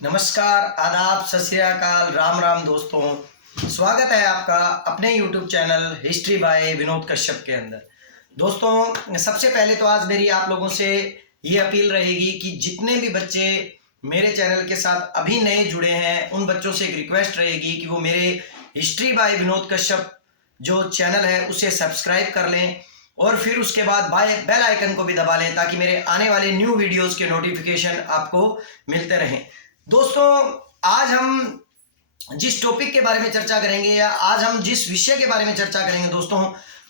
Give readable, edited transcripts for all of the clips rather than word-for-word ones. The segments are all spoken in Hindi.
नमस्कार, आदाब, सत श्री अकाल, राम राम दोस्तों। स्वागत है आपका अपने YouTube channel history by Vinod Kashyap के अंदर। दोस्तों, सबसे पहले तो आज मेरी आप लोगों से ये अपील रहेगी कि जितने भी बच्चे मेरे चैनल के साथ अभी नए जुड़े हैं उन बच्चों से एक रिक्वेस्ट रहेगी कि वो मेरे हिस्ट्री बाय विनोद कश्यप जो चैनल है उसे सब्सक्राइब कर लें और फिर उसके बाद बेल आइकन को भी दबा लें ताकि मेरे आने वाले न्यू वीडियोज़ के नोटिफिकेशन आपको मिलते रहें। दोस्तों, आज हम जिस टॉपिक के बारे में चर्चा करेंगे या आज हम जिस विषय के बारे में चर्चा करेंगे दोस्तों,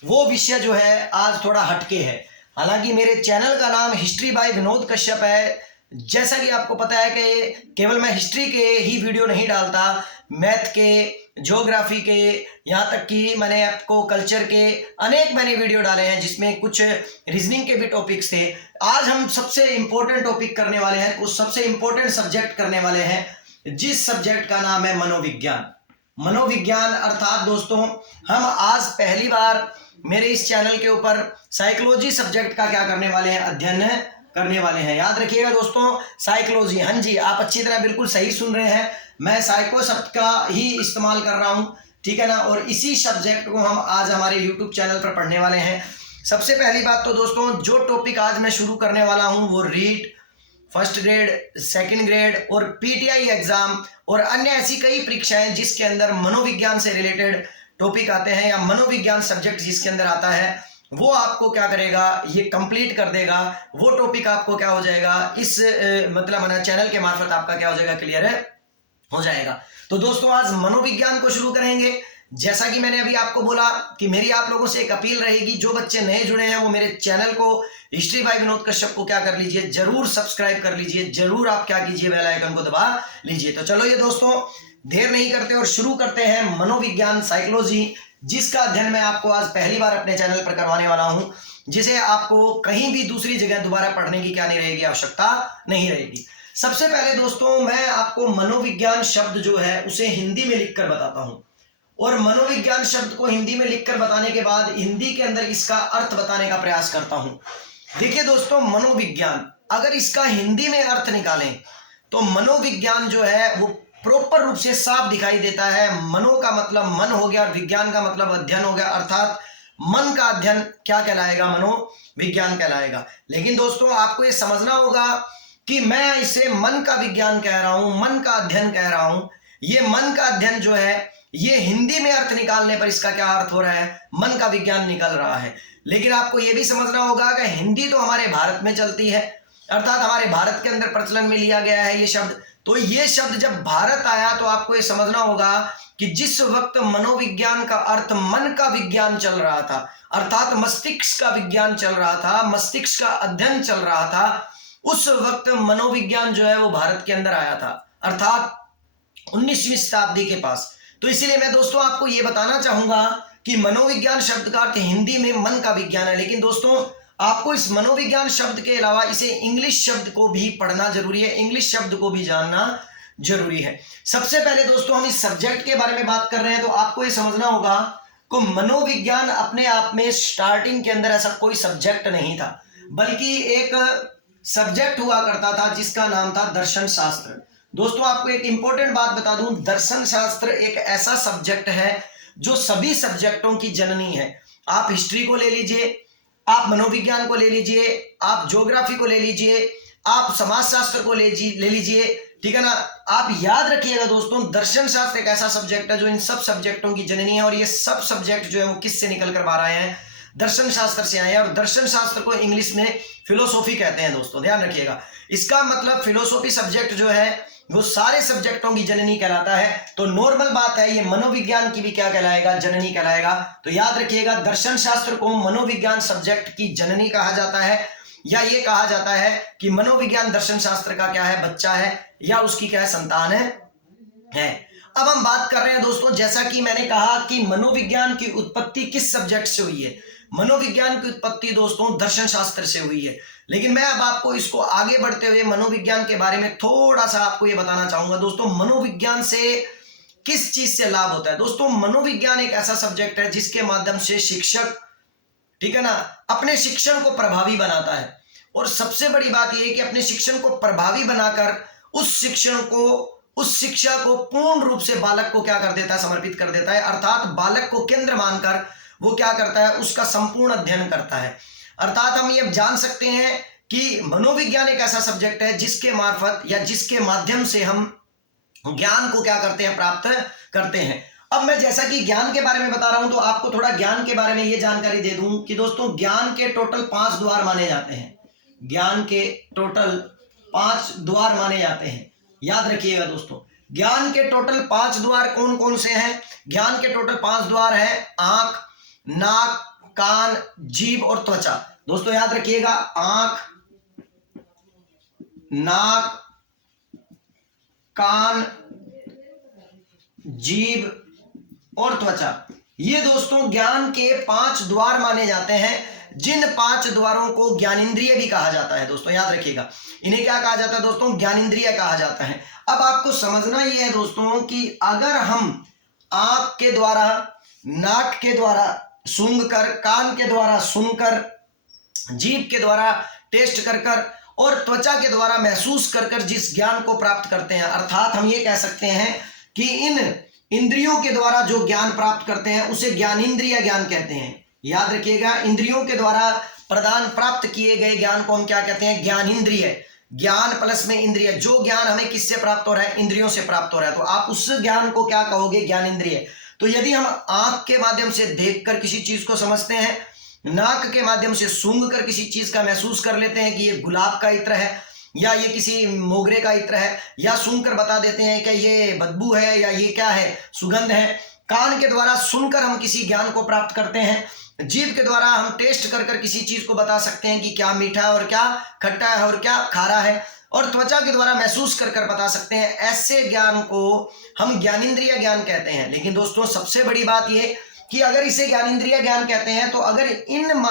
वो विषय जो है आज थोड़ा हटके है। हालांकि मेरे चैनल का नाम हिस्ट्री बाय विनोद कश्यप है। जैसा कि आपको पता है कि केवल मैं हिस्ट्री के ही वीडियो नहीं डालता, मैथ के, ज्योग्राफी के, यहाँ तक कि मैंने आपको कल्चर के अनेक मैंने वीडियो डाले हैं जिसमें कुछ रीजनिंग के भी टॉपिक्स थे। आज हम सबसे इंपॉर्टेंट टॉपिक करने वाले हैं, कुछ सबसे इंपॉर्टेंट सब्जेक्ट करने वाले हैं जिस सब्जेक्ट का नाम है मनोविज्ञान। मनोविज्ञान अर्थात दोस्तों हम आज पहली बार मेरे इस चैनल के ऊपर साइकोलॉजी सब्जेक्ट का क्या करने वाले हैं, अध्ययन करने वाले हैं। याद रखिएगा दोस्तों, साइकोलॉजी। हाँ जी, आप अच्छी तरह बिल्कुल सही सुन रहे हैं, मैं साइको शब्द का ही इस्तेमाल कर रहा हूं, ठीक है ना। और इसी सब्जेक्ट को हम आज हमारे यूट्यूब चैनल पर पढ़ने वाले हैं। सबसे पहली बात तो दोस्तों, जो टॉपिक आज मैं शुरू करने वाला हूं वो REET, first grade, second grade और पीटीआई एग्जाम और अन्य ऐसी कई परीक्षाएं जिसके अंदर मनोविज्ञान से रिलेटेड टॉपिक आते हैं या मनोविज्ञान सब्जेक्ट जिसके अंदर आता है, वो आपको क्या करेगा, ये कंप्लीट कर देगा। वो टॉपिक आपको क्या हो जाएगा, इस मतलब हमारे चैनल के मार्फत आपका क्या हो जाएगा, क्लियर हो जाएगा। तो दोस्तों आज मनोविज्ञान को शुरू करेंगे। जैसा कि मैंने अभी आपको बोला कि मेरी आप लोगों से एक अपील रहेगी, जो बच्चे नए जुड़े हैं वो मेरे चैनल को हिस्ट्री बाय विनोद कश्यप को क्या कर लीजिए, जरूर सब्सक्राइब कर लीजिए, जरूर आप क्या कीजिए, बेल आइकन को दबा लीजिए। तो चलो ये दोस्तों देर नहीं करते और शुरू करते हैं मनोविज्ञान, साइकोलॉजी, जिसका अध्ययन मैं आपको आज पहली बार अपने चैनल पर करवाने वाला हूं, जिसे आपको कहीं भी दूसरी जगह दोबारा पढ़ने की क्या नहीं रहेगी, आवश्यकता नहीं रहेगी। सबसे पहले दोस्तों मैं आपको मनोविज्ञान शब्द जो है उसे हिंदी में लिखकर बताता हूं और मनोविज्ञान शब्द को हिंदी में लिखकर बताने के बाद हिंदी के अंदर इसका अर्थ बताने का प्रयास करता हूं। देखिए दोस्तों, मनोविज्ञान अगर इसका हिंदी में अर्थ निकालें तो मनोविज्ञान जो है वो प्रॉपर रूप से साफ दिखाई देता है। मनो का मतलब मन हो गया और विज्ञान का मतलब अध्ययन हो गया, अर्थात मन का अध्ययन क्या कहलाएगा, मनोविज्ञान कहलाएगा। लेकिन दोस्तों आपको ये समझना होगा कि मैं इसे मन का विज्ञान कह रहा हूं, मन का अध्ययन कह रहा हूं। ये मन का अध्ययन जो है ये हिंदी में अर्थ निकालने पर इसका क्या अर्थ हो रहा है, मन का विज्ञान निकल रहा है। लेकिन आपको यह भी समझना होगा कि हिंदी तो हमारे भारत में चलती है, अर्थात हमारे भारत के अंदर प्रचलन में लिया गया है ये शब्द। तो ये शब्द जब भारत आया तो आपको ये समझना होगा कि जिस वक्त मनोविज्ञान का अर्थ मन का विज्ञान चल रहा था, अर्थात मस्तिष्क का विज्ञान चल रहा था, मस्तिष्क का अध्ययन चल रहा था, उस वक्त मनोविज्ञान जो है वो भारत के अंदर आया था, अर्थात 19वीं शताब्दी के पास। तो इसीलिए मैं दोस्तों आपको ये बताना चाहूंगा कि मनोविज्ञान शब्द का अर्थ हिंदी में मन का विज्ञान है। लेकिन दोस्तों आपको इस मनोविज्ञान शब्द के अलावा इसे इंग्लिश शब्द को भी पढ़ना जरूरी है, इंग्लिश शब्द को भी जानना जरूरी है। सबसे पहले दोस्तों हम इस सब्जेक्ट के बारे में बात कर रहे हैं तो आपको ये समझना होगा कि मनोविज्ञान अपने आप में स्टार्टिंग के अंदर ऐसा कोई सब्जेक्ट नहीं था, बल्कि एक सब्जेक्ट हुआ करता था जिसका नाम था दर्शन शास्त्र। दोस्तों आपको एक इंपॉर्टेंट बात बता दूं, दर्शन शास्त्र एक ऐसा सब्जेक्ट है जो सभी सब्जेक्टों की जननी है। आप हिस्ट्री को ले लीजिए, आप मनोविज्ञान को ले लीजिए, आप ज्योग्राफी को ले लीजिए, आप समाजशास्त्र को ले लीजिए, ठीक है ना। आप याद रखिएगा दोस्तों, दर्शन शास्त्र एक ऐसा सब्जेक्ट है जो इन सब सब्जेक्टों की जननी है और ये सब सब्जेक्ट जो है वो किससे निकल कर बाहर आए हैं, दर्शन शास्त्र से आए हैं। और दर्शन शास्त्र को इंग्लिश में फिलोसॉफी कहते हैं दोस्तों, ध्यान रखिएगा। इसका मतलब फिलोसॉफी सब्जेक्ट जो है वो सारे सब्जेक्टों की जननी कहलाता है। तो नॉर्मल बात है, ये मनोविज्ञान की भी क्या कहलाएगा, जननी कहलाएगा। तो याद रखिएगा, दर्शन शास्त्र को मनोविज्ञान सब्जेक्ट की जननी कहा जाता है, या ये कहा जाता है कि मनोविज्ञान दर्शन शास्त्र का क्या है, बच्चा है या उसकी क्या है, संतान है। अब हम बात कर रहे हैं दोस्तों, जैसा कि मैंने कहा कि मनोविज्ञान की उत्पत्ति किस सब्जेक्ट से हुई है। मनोविज्ञान की उत्पत्ति दोस्तों दर्शन शास्त्र से हुई है। लेकिन मैं अब आपको इसको आगे बढ़ते हुए मनोविज्ञान के बारे में थोड़ा सा आपको ये बताना चाहूंगा दोस्तों, मनोविज्ञान से किस चीज से लाभ होता है। दोस्तों मनोविज्ञान एक ऐसा सब्जेक्ट है जिसके माध्यम से शिक्षक, ठीक है ना, अपने शिक्षण को प्रभावी बनाता है। और सबसे बड़ी बात यह है कि अपने शिक्षण को प्रभावी बनाकर उस शिक्षा को पूर्ण रूप से बालक को क्या कर देता है, समर्पित कर देता है। अर्थात बालक को केंद्र मानकर वो क्या करता है, उसका संपूर्ण अध्ययन करता है। अर्थात हम ये जान सकते हैं कि मनोविज्ञान एक ऐसा सब्जेक्ट है जिसके मार्फत या जिसके माध्यम से हम ज्ञान को क्या करते हैं, प्राप्त करते हैं। अब मैं जैसा कि ज्ञान के बारे में बता रहा हूं तो आपको थोड़ा ज्ञान के बारे में ये जानकारी दे दूं कि दोस्तों ज्ञान के टोटल 5 द्वार माने जाते हैं। ज्ञान के टोटल 5 द्वार माने जाते हैं, याद रखिएगा दोस्तों। ज्ञान के टोटल 5 द्वार कौन कौन से हैं? ज्ञान के टोटल 5 द्वार हैं, आंख, नाक, कान, जीभ और त्वचा। दोस्तों याद रखिएगा, आंख, नाक, कान, जीभ और त्वचा, ये दोस्तों ज्ञान के 5 द्वार माने जाते हैं, जिन 5 द्वारों को ज्ञानेंद्रिय भी कहा जाता है। दोस्तों याद रखिएगा, इन्हें क्या कहा जाता है दोस्तों? ज्ञानेंद्रिय कहा जाता है। अब आपको समझना यह है दोस्तों कि अगर हम आंख के द्वारा, नाक के द्वारा सूंघकर, कान के द्वारा सुनकर, जीभ के द्वारा टेस्ट कर और त्वचा के द्वारा महसूस कर जिस ज्ञान को प्राप्त करते हैं, अर्थात हम ये कह सकते हैं कि इन इंद्रियों के द्वारा जो ज्ञान प्राप्त करते हैं उसे ज्ञानेंद्रिय ज्ञान कहते हैं। याद रखिएगा, इंद्रियों के द्वारा प्रदान प्राप्त किए गए ज्ञान को हम क्या कहते हैं? ज्ञानेंद्रिय। ज्ञान प्लस में इंद्रिय, जो ज्ञान हमें किससे प्राप्त हो रहा है? इंद्रियों से प्राप्त हो रहा है, तो आप उस ज्ञान को क्या कहोगे? ज्ञानेंद्रिय। तो यदि हम आंख के माध्यम से देखकर किसी चीज को समझते हैं, नाक के माध्यम से सूंघकर किसी चीज का महसूस कर लेते हैं कि ये गुलाब का इत्र है या ये किसी मोगरे का इत्र है, या सूंघकर बता देते हैं कि ये बदबू है या ये क्या है, सुगंध है। कान के द्वारा सुनकर हम किसी ज्ञान को प्राप्त करते हैं। जीभ के द्वारा हम टेस्ट कर किसी चीज को बता सकते हैं कि क्या मीठा है और क्या खट्टा है और क्या खारा है। और त्वचा के द्वारा महसूस कर बता सकते हैं। ऐसे ज्ञान को हम ज्ञानेंद्रिय ज्ञान कहते हैं। लेकिन दोस्तों सबसे बड़ी बात यह कि अगर इसे ज्ञानेंद्रिय ज्ञान कहते हैं तो अगर इन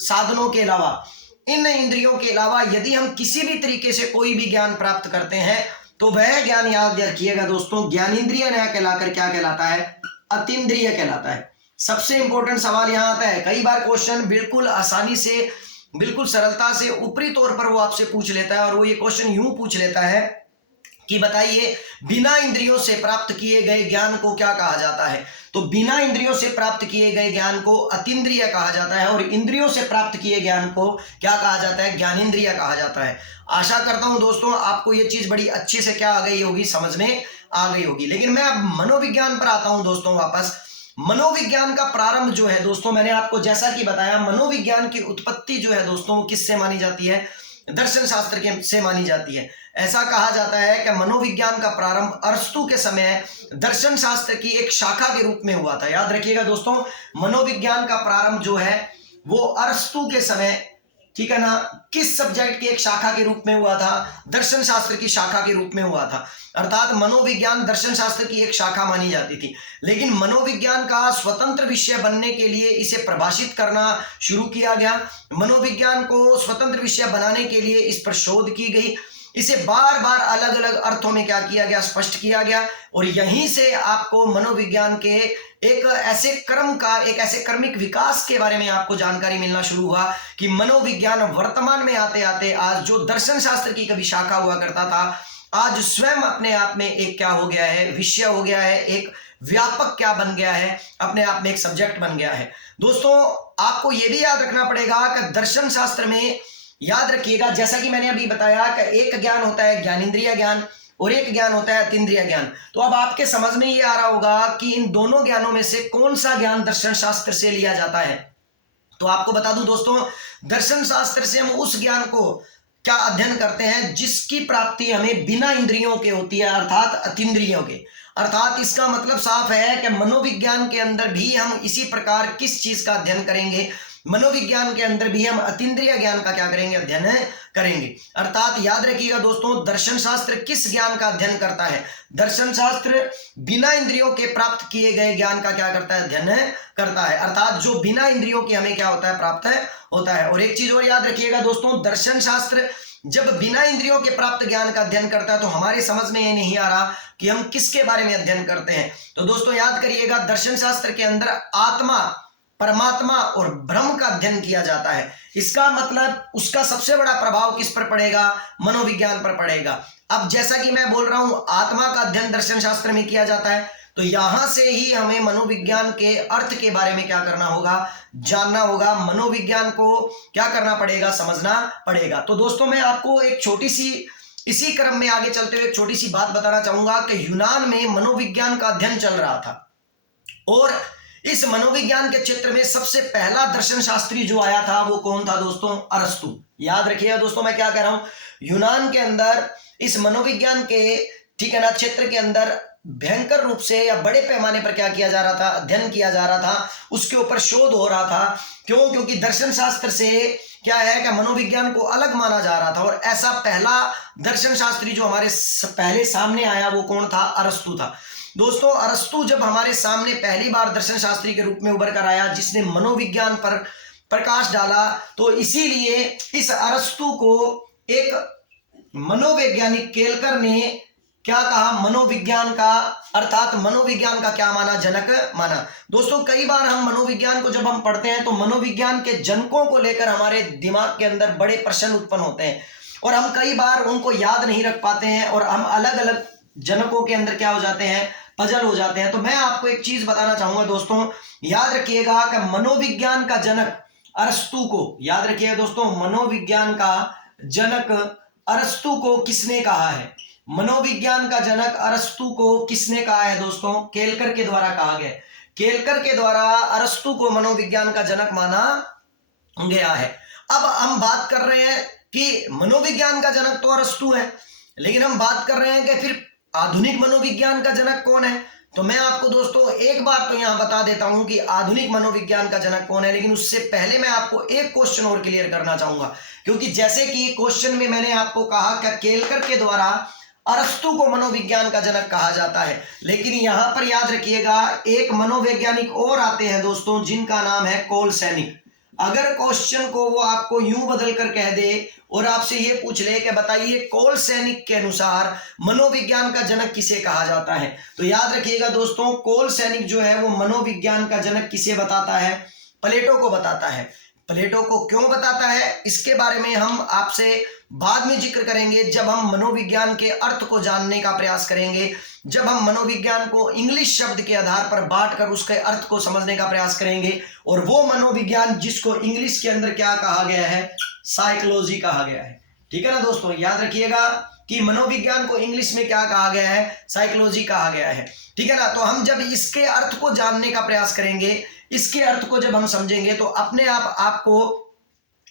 साधनों के अलावा, इन इंद्रियों के अलावा यदि हम किसी भी तरीके से कोई भी ज्ञान प्राप्त करते हैं तो वह ज्ञान, याद रखिएगा दोस्तों, ज्ञानेंद्रिय न कहलाकर क्या कहलाता है? अतीन्द्रिय कहलाता है। सबसे इंपॉर्टेंट सवाल यहां आता है, कई बार क्वेश्चन बिल्कुल आसानी से, बिल्कुल सरलता से ऊपरी तौर पर वो आपसे पूछ लेता है, और वो ये क्वेश्चन यूं पूछ लेता है कि बताइए बिना इंद्रियों से प्राप्त किए गए ज्ञान को क्या कहा जाता है? तो बिना इंद्रियों से प्राप्त किए गए ज्ञान को अतीन्द्रिय कहा जाता है, और इंद्रियों से प्राप्त किए ज्ञान को क्या कहा जाता है? ज्ञानेंद्रिय कहा जाता है। आशा करता हूं दोस्तों आपको ये चीज बड़ी अच्छी से क्या आ गई होगी, समझ में आ गई होगी। लेकिन मैं अब मनोविज्ञान पर आता हूं दोस्तों वापस। मनोविज्ञान का प्रारंभ जो है दोस्तों, मैंने आपको जैसा कि बताया, मनोविज्ञान की उत्पत्ति जो है दोस्तों किससे मानी जाती है? दर्शन शास्त्र के से मानी जाती है। ऐसा कहा जाता है कि मनोविज्ञान का प्रारंभ अरस्तु के समय दर्शन शास्त्र की एक शाखा के रूप में हुआ था। याद रखिएगा दोस्तों, मनोविज्ञान का प्रारंभ जो है वो अरस्तु के समय, ठीक है ना, किस सब्जेक्ट की एक शाखा के रूप में हुआ था? दर्शन शास्त्र की शाखा के रूप में हुआ था। अर्थात मनोविज्ञान दर्शन शास्त्र की एक शाखा मानी जाती थी। लेकिन मनोविज्ञान का स्वतंत्र विषय बनने के लिए इसे परिभाषित करना शुरू किया गया। मनोविज्ञान को स्वतंत्र विषय बनाने के लिए इस पर शोध की गई। इसे बार बार अलग अलग अर्थों में क्या किया गया? स्पष्ट किया गया। और यहीं से आपको मनोविज्ञान के एक ऐसे क्रमिक विकास के बारे में आपको जानकारी मिलना शुरू हुआ कि मनोविज्ञान वर्तमान में आते आते आज जो दर्शन शास्त्र की कभी शाखा हुआ करता था, आज स्वयं अपने आप में एक क्या हो गया है? विषय हो गया है, एक व्यापक क्या बन गया है? अपने आप में एक सब्जेक्ट बन गया है। दोस्तों आपको यह भी याद रखना पड़ेगा कि दर्शन शास्त्र में, याद रखिएगा, जैसा कि मैंने अभी बताया कि एक ज्ञान होता है ज्ञानेंद्रिय ज्ञान और एक ज्ञान होता है अतीन्द्रिय ज्ञान। तो अब आपके समझ में ये आ रहा होगा कि इन दोनों ज्ञानों में से कौन सा ज्ञान दर्शन शास्त्र से लिया जाता है। तो आपको बता दूं दोस्तों, दर्शन शास्त्र से हम उस ज्ञान को क्या अध्ययन करते हैं जिसकी प्राप्ति हमें बिना इंद्रियों के होती है, अर्थात अतीन्द्रियों के। अर्थात इसका मतलब साफ है कि मनोविज्ञान के अंदर भी हम इसी प्रकार किस चीज का अध्ययन करेंगे? मनोविज्ञान के अंदर भी हम अतीन्द्रिय ज्ञान का क्या करेंगे? अध्ययन करेंगे। अर्थात याद रखिएगा दोस्तों, दर्शन शास्त्र किस ज्ञान का अध्ययन करता है? दर्शन शास्त्र बिना इंद्रियों के प्राप्त किए गए ज्ञान का क्या करता है? अध्ययन करता है। अर्थात जो बिना इंद्रियों के हमें क्या होता है? प्राप्त होता है। और एक चीज और याद रखिएगा दोस्तों, दर्शन शास्त्र जब बिना इंद्रियों के प्राप्त ज्ञान का अध्ययन करता है तो हमारे समझ में ये नहीं आ रहा कि हम किसके बारे में अध्ययन करते हैं। तो दोस्तों याद करिएगा, दर्शन शास्त्र के अंदर आत्मा परमात्मा और ब्रह्म का अध्ययन किया जाता है, इसका मतलब उसका सबसे बड़ा प्रभाव किस पर पड़ेगा? मनोविज्ञान पर पड़ेगा। अब जैसा कि मैं बोल रहा हूं आत्मा का अध्ययन दर्शन शास्त्र में किया जाता है, तो यहां से ही हमें मनोविज्ञान के अर्थ के बारे में क्या करना होगा? जानना होगा। मनोविज्ञान को क्या करना पड़ेगा? समझना पड़ेगा। तो दोस्तों मैं आपको एक छोटी सी, इसी क्रम में आगे चलते हुए एक छोटी सी बात बताना चाहूंगा कि यूनान में मनोविज्ञान का अध्ययन चल रहा था और इस मनोविज्ञान के क्षेत्र में सबसे पहला दर्शन शास्त्री जो आया था वो कौन था दोस्तों? अरस्तु। याद रखिएगा दोस्तों मैं क्या कह रहा हूं, यूनान के अंदर इस मनोविज्ञान के, ठीक है ना, क्षेत्र के अंदर भयंकर रूप से या बड़े पैमाने पर क्या किया जा रहा था? अध्ययन किया जा रहा था, उसके ऊपर शोध हो रहा था। क्यों? क्योंकि दर्शन शास्त्र से क्या है कि मनोविज्ञान को अलग माना जा रहा था। और ऐसा पहला दर्शन शास्त्री जो हमारे पहले सामने आया वो कौन था? अरस्तु था। दोस्तों अरस्तु जब हमारे सामने पहली बार दर्शन शास्त्री के रूप में उभर कर आया, जिसने मनोविज्ञान पर प्रकाश डाला, तो इसीलिए इस अरस्तु को एक मनोवैज्ञानिक केलकर ने क्या कहा? मनोविज्ञान का, अर्थात मनोविज्ञान का क्या माना? जनक माना। दोस्तों कई बार हम मनोविज्ञान को जब हम पढ़ते हैं तो मनोविज्ञान के जनकों को लेकर हमारे दिमाग के अंदर बड़े प्रश्न उत्पन्न होते हैं और हम कई बार उनको याद नहीं रख पाते हैं और हम अलग अलग जनकों के अंदर क्या हो जाते हैं? पजल हो जाते हैं। तो मैं आपको एक चीज बताना चाहूंगा दोस्तों, याद रखिएगा कि मनोविज्ञान का जनक अरस्तु को, याद रखिएगा दोस्तों, मनोविज्ञान का जनक अरस्तु को किसने कहा है? मनोविज्ञान का जनक अरस्तु को किसने कहा है दोस्तों? केलकर के द्वारा कहा गया। केलकर के द्वारा अरस्तु को मनोविज्ञान का जनक माना गया है। अब हम बात कर रहे हैं कि मनोविज्ञान का जनक तो अरस्तु है, लेकिन हम बात कर रहे हैं कि फिर आधुनिक मनोविज्ञान का जनक कौन है? तो मैं आपको दोस्तों एक बार तो यहां बता देता हूं कि आधुनिक मनोविज्ञान का जनक कौन है, लेकिन उससे पहले मैं आपको एक क्वेश्चन और क्लियर करना चाहूंगा। क्योंकि जैसे कि क्वेश्चन में मैंने आपको कहा कि केलकर के द्वारा अरस्तु को मनोविज्ञान का जनक कहा जाता है, लेकिन यहां पर याद रखिएगा एक मनोवैज्ञानिक और आते हैं दोस्तों जिनका नाम है कोलसैनिक। अगर क्वेश्चन को वो आपको यूं बदल कर कह दे और आपसे ये पूछ ले कि बताइए कोलसैनिक के अनुसार मनोविज्ञान का जनक किसे कहा जाता है, तो याद रखिएगा दोस्तों कोलसैनिक जो है वो मनोविज्ञान का जनक किसे बताता है? प्लेटो को बताता है। प्लेटो को क्यों बताता है इसके बारे में हम आपसे बाद में जिक्र करेंगे, जब हम मनोविज्ञान के अर्थ को जानने का प्रयास करेंगे, जब हम मनोविज्ञान को इंग्लिश शब्द के आधार पर बांटकर उसके अर्थ को समझने का प्रयास करेंगे। और वो मनोविज्ञान जिसको इंग्लिश के अंदर क्या कहा गया है? साइकोलॉजी कहा गया है। ठीक है ना दोस्तों, याद रखिएगा कि मनोविज्ञान को इंग्लिश में क्या कहा गया है? साइकोलॉजी कहा गया है। ठीक है ना, तो हम जब इसके अर्थ को जानने का प्रयास करेंगे, इसके अर्थ को जब हम समझेंगे, तो अपने आप आपको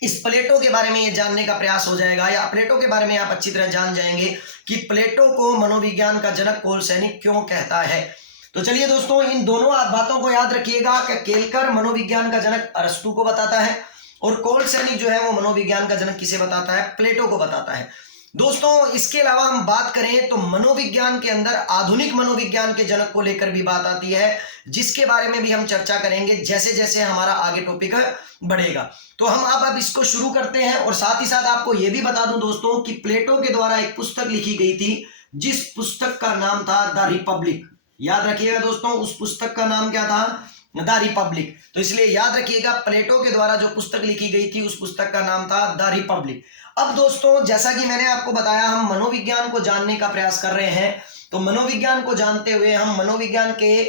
इस प्लेटो के बारे में ये जानने का प्रयास हो जाएगा, या प्लेटो के बारे में आप अच्छी तरह जान जाएंगे कि प्लेटो को मनोविज्ञान का जनक कोलसैनिक क्यों कहता है। तो चलिए दोस्तों इन दोनों बातों को याद रखिएगा कि केलकर मनोविज्ञान का जनक अरस्तु को बताता है और कोलसैनिक जो है वो मनोविज्ञान का जनक किसे बताता है? प्लेटो को बताता है। दोस्तों इसके अलावा हम बात करें तो मनोविज्ञान के अंदर आधुनिक मनोविज्ञान के जनक को लेकर भी बात आती है, जिसके बारे में भी हम चर्चा करेंगे जैसे जैसे हमारा आगे टॉपिक बढ़ेगा। तो हम अब इसको शुरू करते हैं और साथ ही साथ आपको यह भी बता दूं दोस्तों कि प्लेटो के द्वारा एक पुस्तक लिखी गई थी जिस पुस्तक का नाम था द रिपब्लिक। याद रखिएगा दोस्तों उस पुस्तक का नाम क्या था? The Republic. तो इसलिए याद रखिएगा प्लेटो के द्वारा जो पुस्तक लिखी गई थी उस पुस्तक का नाम था द रिपब्लिक। अब दोस्तों जैसा कि मैंने आपको बताया हम मनोविज्ञान को जानने का प्रयास कर रहे हैं, तो मनोविज्ञान को जानते हुए हम मनोविज्ञान के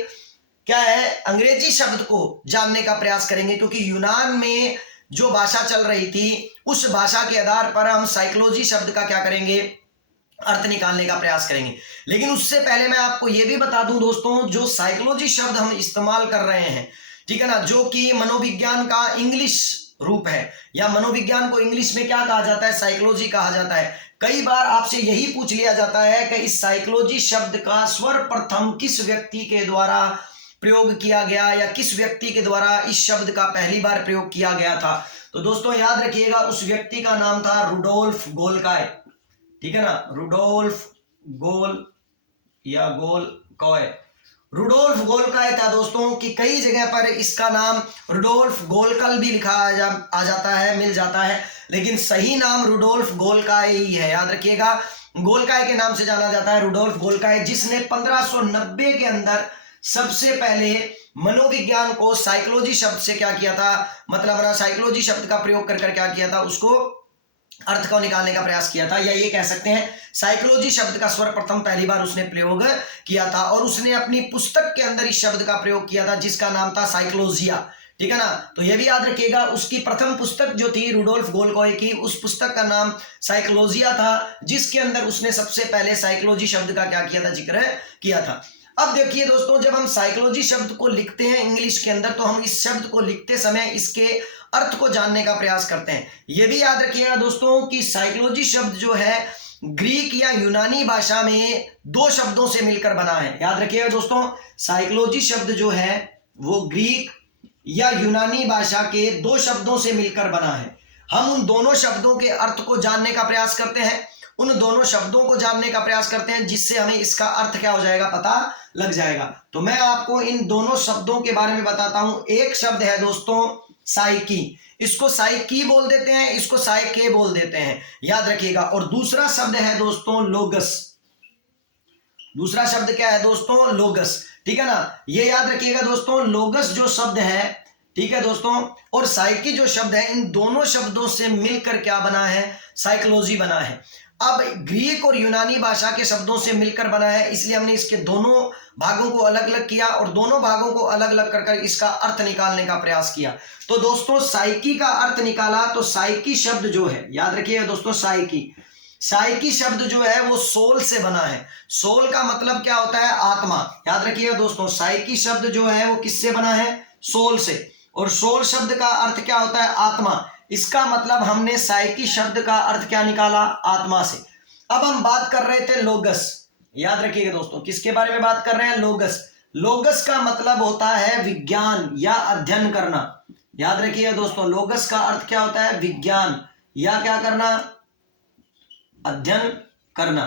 क्या है अंग्रेजी शब्द को जानने का प्रयास करेंगे, क्योंकि यूनान में जो भाषा चल रही थी उस भाषा के आधार पर हम साइकोलॉजी शब्द का क्या करेंगे? अर्थ निकालने का प्रयास करेंगे। लेकिन उससे पहले मैं आपको यह भी बता दूं दोस्तों जो साइकोलॉजी शब्द हम इस्तेमाल कर रहे हैं, ठीक है ना, जो कि मनोविज्ञान का इंग्लिश रूप है, या मनोविज्ञान को इंग्लिश में क्या कहा जाता है? साइकोलॉजी कहा जाता है। कई बार आपसे यही पूछ लिया जाता है कि इस साइकोलॉजी शब्द का सर्वप्रथम किस व्यक्ति के द्वारा प्रयोग किया गया, या किस व्यक्ति के द्वारा इस शब्द का पहली बार प्रयोग किया गया था। तो दोस्तों याद रखिएगा उस व्यक्ति का नाम था रुडोल्फ गोल्काय। ठीक है ना, रुडोल्फ गोल्काय, रुडोल्फ गोल्काय था दोस्तों कि कई जगह पर इसका नाम रुडोल्फ गोल्कल भी लिखा आ जाता है, मिल जाता है, लेकिन सही नाम रुडोल्फ गोल्काय ही है। याद रखिएगा गोल्काय के नाम से जाना जाता है, रुडोल्फ गोल्काय, जिसने 1590 के अंदर सबसे पहले मनोविज्ञान को साइकोलॉजी शब्द से क्या किया था, मतलब साइकोलॉजी शब्द का प्रयोग कर क्या किया था, उसको अर्थ को निकालने का प्रयास किया था, या ये कह सकते हैं साइकोलॉजी शब्द का सर्वप्रथम पहली बार उसने प्रयोग किया था। और उसने अपनी पुस्तक के अंदर इस शब्द का प्रयोग किया था जिसका नाम था साइकोलॉजिया, ठीक है ना। तो ये भी याद रखिएगा, उसकी प्रथम पुस्तक जो थी रुडोल्फ गोलकॉय की, उस पुस्तक का नाम साइकोलॉजिया था, जिसके अंदर उसने सबसे पहले साइकोलॉजी शब्द का क्या किया था, जिक्र किया था। अब देखिए दोस्तों, जब हम साइकोलॉजी शब्द को लिखते हैं इंग्लिश के अंदर, तो हम इस शब्द को लिखते समय इसके अर्थ को जानने का प्रयास करते हैं। यह भी याद रखिएगा दोस्तों कि साइकोलॉजी शब्द जो है ग्रीक या यूनानी भाषा में दो शब्दों से मिलकर बना है। याद रखिएगा दोस्तों, साइकोलॉजी शब्द जो है वो ग्रीक या यूनानी भाषा के दो शब्दों से मिलकर बना है। हम उन दोनों शब्दों के अर्थ को जानने का प्रयास करते हैं, उन दोनों शब्दों को जानने का प्रयास करते हैं, जिससे हमें इसका अर्थ क्या हो जाएगा, पता लग जाएगा। तो मैं आपको इन दोनों शब्दों के बारे में बताता हूं। एक शब्द है दोस्तों साइकी, इसको साइकी बोल देते हैं, इसको साइके बोल देते हैं, याद रखिएगा। और दूसरा शब्द है दोस्तों लोगस। दूसरा शब्द क्या है दोस्तों, लोगस, ठीक है ना। ये याद रखिएगा दोस्तों, लोगस जो शब्द है, ठीक है दोस्तों, और साइकी जो शब्द है, इन दोनों शब्दों से मिलकर क्या बना है, साइकोलॉजी बना है। अब ग्रीक और यूनानी भाषा के शब्दों से मिलकर बना है, इसलिए हमने इसके दोनों भागों को अलग अलग किया और दोनों भागों को अलग अलग कर इसका अर्थ निकालने का प्रयास किया। तो दोस्तों साइकी का अर्थ निकाला, तो साइकी शब्द जो है, याद रखिएगा दोस्तों, साइकी शब्द जो है वो सोल से बना है। सोल का मतलब क्या होता है, आत्मा। याद रखिएगा दोस्तों, साइकी शब्द जो है वो किससे बना है, सोल से। और सोल शब्द का अर्थ क्या होता है, आत्मा। इसका मतलब हमने साइकी शब्द का अर्थ क्या निकाला, आत्मा से। अब हम बात कर रहे थे लोगस। याद रखिएगा दोस्तों, किसके बारे में बात कर रहे हैं, लोगस। लोगस का मतलब होता है विज्ञान या अध्ययन करना। याद रखिएगा दोस्तों, लोगस का अर्थ क्या होता है, विज्ञान या क्या करना, अध्ययन करना,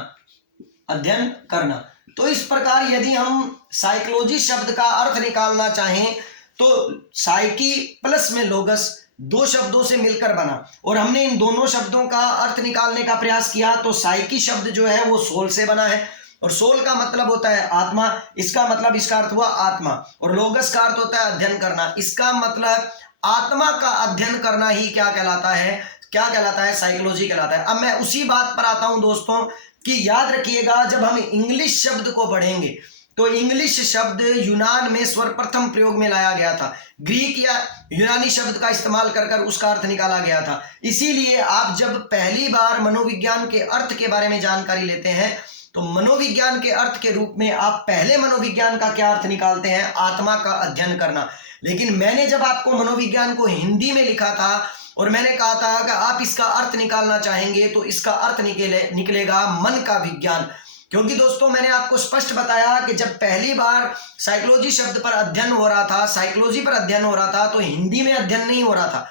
अध्ययन करना। तो इस प्रकार यदि हम साइकोलॉजी शब्द का अर्थ निकालना चाहें तो साइकी प्लस में लोगस दो शब्दों से मिलकर बना, और हमने इन दोनों शब्दों का अर्थ निकालने का प्रयास किया। तो साइकी शब्द जो है वो सोल से बना है, और सोल का मतलब होता है आत्मा, इसका मतलब इसका अर्थ हुआ आत्मा। और लोगस का अर्थ होता है अध्ययन करना, इसका मतलब आत्मा का अध्ययन करना ही क्या कहलाता है, क्या कहलाता है, साइकोलॉजी कहलाता है। अब मैं उसी बात पर आता हूं दोस्तों कि याद रखिएगा, जब हम इंग्लिश शब्द को पढ़ेंगे तो इंग्लिश शब्द यूनान में सर्वप्रथम प्रयोग में लाया गया था, ग्रीक या यूनानी शब्द का इस्तेमाल कर उसका अर्थ निकाला गया था। इसीलिए आप जब पहली बार मनोविज्ञान के अर्थ के बारे में जानकारी लेते हैं तो मनोविज्ञान के अर्थ के रूप में आप पहले मनोविज्ञान का क्या अर्थ निकालते हैं, आत्मा का अध्ययन करना। लेकिन मैंने जब आपको मनोविज्ञान को हिंदी में लिखा था और मैंने कहा था कि आप इसका अर्थ निकालना चाहेंगे तो इसका अर्थ निकलेगा मन का विज्ञान। क्योंकि दोस्तों मैंने आपको स्पष्ट बताया कि जब पहली बार साइकोलॉजी शब्द पर अध्ययन हो रहा था, साइकोलॉजी पर अध्ययन हो रहा था, तो हिंदी में अध्ययन नहीं हो रहा था,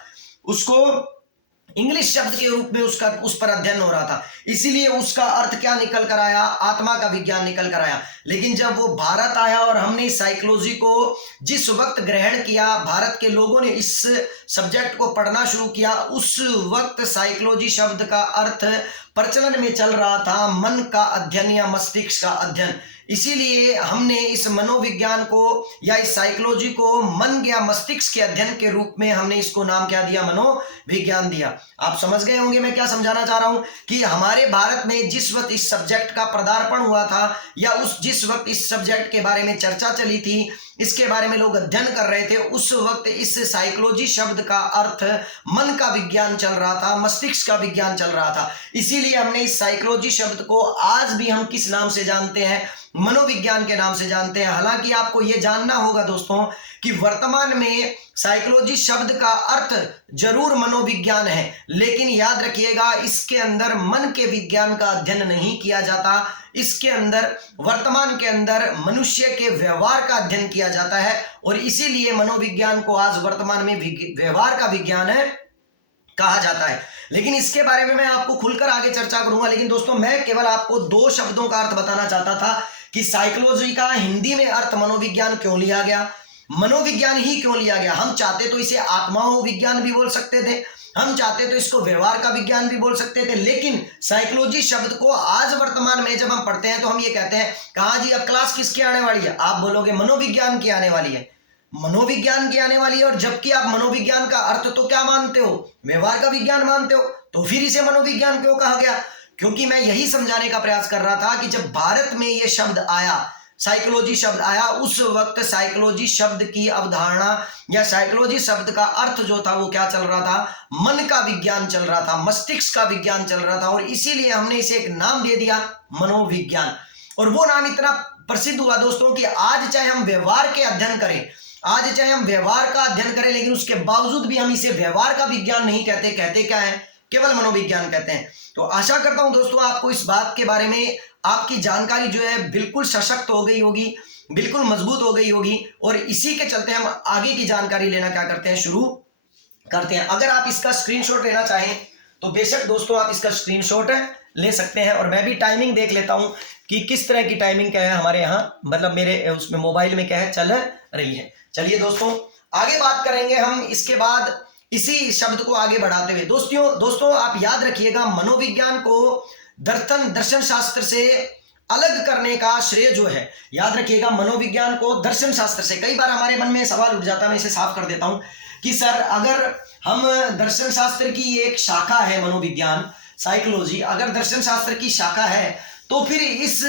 उसको इंग्लिश शब्द के रूप में उस पर अध्ययन हो रहा था। इसीलिए उसका अर्थ क्या निकल कर आया, आत्मा का विज्ञान निकल कर आया। लेकिन जब वो भारत आया और हमने साइकोलॉजी को जिस वक्त ग्रहण किया, भारत के लोगों ने इस सब्जेक्ट को पढ़ना शुरू किया, उस वक्त साइकोलॉजी शब्द का अर्थ प्रचलन में चल रहा था मन का अध्ययन या मस्तिष्क का अध्ययन। इसीलिए हमने इस मनोविज्ञान को या इस साइकोलॉजी को मन या मस्तिष्क के अध्ययन के रूप में हमने इसको नाम क्या दिया, मनोविज्ञान दिया। आप समझ गए होंगे मैं क्या समझाना चाह रहा हूं कि हमारे भारत में जिस वक्त इस सब्जेक्ट का पदार्पण हुआ था या जिस वक्त इस सब्जेक्ट के बारे में चर्चा चली थी, इसके बारे में लोग अध्ययन कर रहे थे, उस वक्त इस साइकोलॉजी शब्द का अर्थ मन का विज्ञान चल रहा था, मस्तिष्क का विज्ञान चल रहा था। इसीलिए हमने इस साइकोलॉजी शब्द को आज भी हम किस नाम से जानते हैं, मनोविज्ञान के नाम से जानते हैं। हालांकि आपको यह जानना होगा दोस्तों कि वर्तमान में साइकोलॉजी शब्द का अर्थ जरूर मनोविज्ञान है, लेकिन याद रखिएगा इसके अंदर मन के विज्ञान का अध्ययन नहीं किया जाता। इसके अंदर वर्तमान के अंदर मनुष्य के व्यवहार का अध्ययन किया जाता है, और इसीलिए मनोविज्ञान को आज वर्तमान में व्यवहार का विज्ञान कहा जाता है। लेकिन इसके बारे में मैं आपको खुलकर आगे चर्चा करूंगा। लेकिन दोस्तों मैं केवल आपको दो शब्दों का अर्थ बताना चाहता था कि साइकोलॉजी का हिंदी में अर्थ मनोविज्ञान क्यों लिया गया, मनोविज्ञान ही क्यों लिया गया। हम चाहते तो इसे आत्माओं विज्ञान भी बोल सकते थे, हम चाहते तो इसको व्यवहार का विज्ञान भी बोल सकते थे, लेकिन साइकोलॉजी शब्द को आज वर्तमान में जब हम पढ़ते हैं तो हम ये कहते हैं कहाँ जी अब क्लास किसकी आने वाली है, आप बोलोगे मनोविज्ञान की आने वाली है, मनोविज्ञान की आने वाली है। और जबकि आप मनोविज्ञान का अर्थ तो क्या मानते हो, व्यवहार का विज्ञान मानते हो, तो फिर इसे मनोविज्ञान क्यों कहा गया? क्योंकि मैं यही समझाने का प्रयास कर रहा था कि जब भारत में ये शब्द आया, साइकोलॉजी शब्द आया, उस वक्त साइकोलॉजी शब्द की अवधारणा या साइकोलॉजी शब्द का अर्थ जो था वो क्या चल रहा था, मन का विज्ञान चल रहा था, मस्तिष्क का विज्ञान चल रहा था। और इसीलिए हमने इसे एक नाम दे दिया मनोविज्ञान। और वो नाम इतना प्रसिद्ध हुआ दोस्तों कि आज चाहे हम व्यवहार के अध्ययन करें, आज चाहे हम व्यवहार का अध्ययन करें, लेकिन उसके बावजूद भी हम इसे व्यवहार का विज्ञान नहीं कहते, कहते क्या है, केवल मनोविज्ञान कहते हैं। तो आशा करता हूं दोस्तों आपको इस बात के बारे में आपकी जानकारी जो है बिल्कुल सशक्त हो गई होगी, बिल्कुल मजबूत हो गई होगी। और इसी के चलते हम आगे की जानकारी लेना क्या करते हैं, शुरू करते हैं। अगर आप इसका स्क्रीनशॉट लेना चाहें तो बेशक दोस्तों आप इसका स्क्रीनशॉट ले सकते हैं। और मैं भी टाइमिंग देख लेता हूं कि किस तरह की टाइमिंग क्या है हमारे यहाँ, मतलब मेरे उसमें मोबाइल में क्या है चल रही है। चलिए दोस्तों आगे बात करेंगे हम इसके बाद इसी शब्द को आगे बढ़ाते हुए। दोस्तों आप याद रखिएगा, मनोविज्ञान को दर्शन शास्त्र से अलग करने का श्रेय जो है, याद रखिएगा मनोविज्ञान को दर्शन शास्त्र से, कई बार हमारे मन में सवाल उठ जाता है, मैं इसे साफ कर देता हूं कि सर अगर हम दर्शन शास्त्र की एक शाखा है मनोविज्ञान साइकोलॉजी, अगर दर्शन शास्त्र की शाखा है तो फिर इस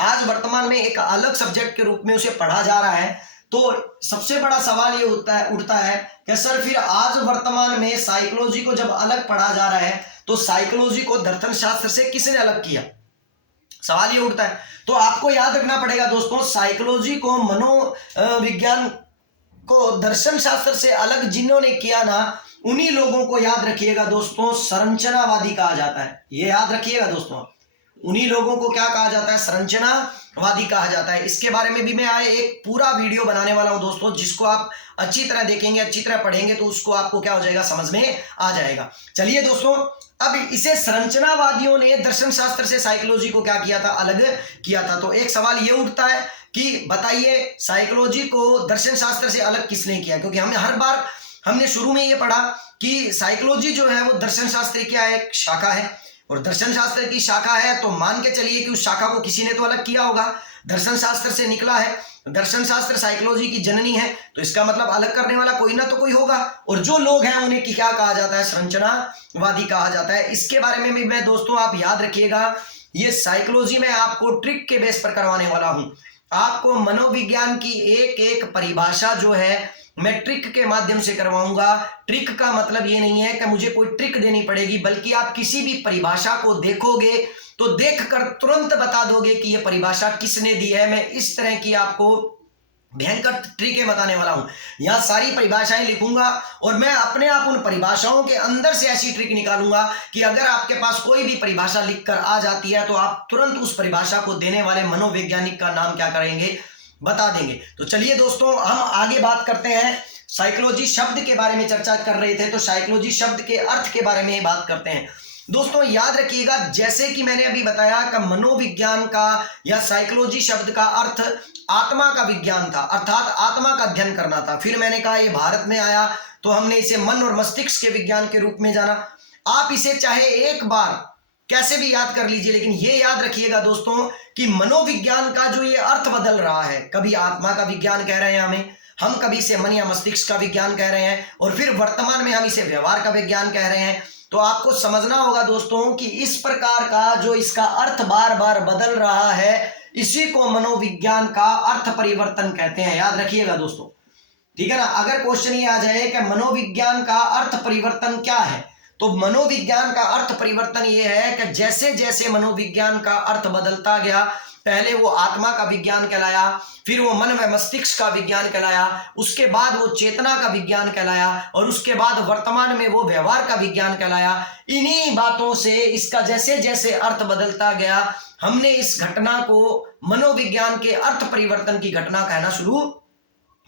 आज वर्तमान में एक अलग सब्जेक्ट के रूप में उसे पढ़ा जा रहा है। तो सबसे बड़ा सवाल ये उठता है कि सर फिर आज वर्तमान में साइकोलॉजी को जब अलग पढ़ा जा रहा है तो साइकोलॉजी को दर्शन शास्त्र से किसने अलग किया, सवाल ये उठता है। तो आपको याद रखना पड़ेगा दोस्तों, साइकोलॉजी को मनोविज्ञान को दर्शन शास्त्र से अलग जिन्होंने किया ना, उन्हीं लोगों को याद रखिएगा दोस्तों संरचनावादी कहा जाता है। ये याद रखिएगा दोस्तों, उन्हीं लोगों को क्या कहा जाता है, संरचनावादी कहा जाता है। इसके बारे में भी मैं आए एक पूरा वीडियो बनाने वाला हूं दोस्तों, जिसको आप अच्छी तरह देखेंगे, अच्छी तरह पढ़ेंगे तो उसको आपको क्या हो जाएगा, समझ में आ जाएगा। चलिए दोस्तों, अब इसे संरचनावादियों ने दर्शन शास्त्र से साइकोलॉजी को क्या किया था, अलग किया था। तो एक सवाल ये उठता है कि बताइए साइकोलॉजी को दर्शन शास्त्र से अलग किसने किया, क्योंकि हमने हर बार हमने शुरू में ये पढ़ा कि साइकोलॉजी जो है वो दर्शन शास्त्र क्या है, एक शाखा है, और दर्शन शास्त्र की शाखा है तो मान के चलिए कि उस शाखा को किसी ने तो अलग किया होगा, दर्शन शास्त्र से निकला है, दर्शन शास्त्र साइकोलॉजी की जननी है, तो इसका मतलब अलग करने वाला कोई ना तो कोई होगा। और जो लोग हैं उन्हें क्या कहा जाता है, संरचनावादी कहा जाता है। इसके बारे में भी मैं दोस्तों आप याद रखिएगा, ये साइकोलॉजी में आपको ट्रिक के बेस पर करवाने वाला हूं। आपको मनोविज्ञान की एक एक परिभाषा जो है मैं ट्रिक के माध्यम से करवाऊंगा। ट्रिक का मतलब ये नहीं है कि मुझे कोई ट्रिक देनी पड़ेगी, बल्कि आप किसी भी परिभाषा को देखोगे तो देखकर तुरंत बता दोगे कि ये परिभाषा किसने दी है। मैं इस तरह की आपको भयंकर ट्रिकें बताने वाला हूं। यहां सारी परिभाषाएं लिखूंगा और मैं अपने आप उन परिभाषाओं के अंदर से ऐसी ट्रिक निकालूंगा कि अगर आपके पास कोई भी परिभाषा लिखकर आ जाती है तो आप तुरंत उस परिभाषा को देने वाले मनोवैज्ञानिक का नाम क्या करेंगे, बता देंगे। तो चलिए दोस्तों हम आगे बात करते हैं। साइकोलॉजी शब्द के बारे में चर्चा कर रहे थे तो साइकोलॉजी शब्द के अर्थ के बारे में बात करते हैं। दोस्तों याद रखिएगा, जैसे कि मैंने अभी बताया कि मनोविज्ञान का या साइकोलॉजी शब्द का अर्थ आत्मा का विज्ञान था, अर्थात आत्मा का अध्ययन करना था। फिर मैंने कहा ये भारत में आया तो हमने इसे मन और मस्तिष्क के विज्ञान के रूप में जाना। आप इसे चाहे एक बार कैसे भी याद कर लीजिए, लेकिन ये याद रखिएगा दोस्तों कि मनोविज्ञान का जो ये अर्थ बदल रहा है, कभी आत्मा का विज्ञान कह रहे हैं हम कभी इसे मन या मस्तिष्क का विज्ञान कह रहे हैं, और फिर वर्तमान में हम इसे व्यवहार का विज्ञान कह रहे हैं। तो आपको समझना होगा दोस्तों कि इस प्रकार का जो इसका अर्थ बार बार बदल रहा है, इसी को मनोविज्ञान का अर्थ परिवर्तन कहते हैं। याद रखिएगा दोस्तों, ठीक है ना। अगर क्वेश्चन ये आ जाए कि मनोविज्ञान का अर्थ परिवर्तन क्या है, तो मनोविज्ञान का अर्थ परिवर्तन ये है कि जैसे जैसे मनोविज्ञान का अर्थ बदलता गया, पहले वो आत्मा का विज्ञान कहलाया, फिर वो मन व मस्तिष्क का विज्ञान कहलाया, उसके बाद वो चेतना का विज्ञान कहलाया, और उसके बाद वर्तमान में वो व्यवहार का विज्ञान कहलाया। इन्हीं बातों से इसका जैसे जैसे अर्थ बदलता गया, हमने इस घटना को मनोविज्ञान के अर्थ परिवर्तन की घटना कहना शुरू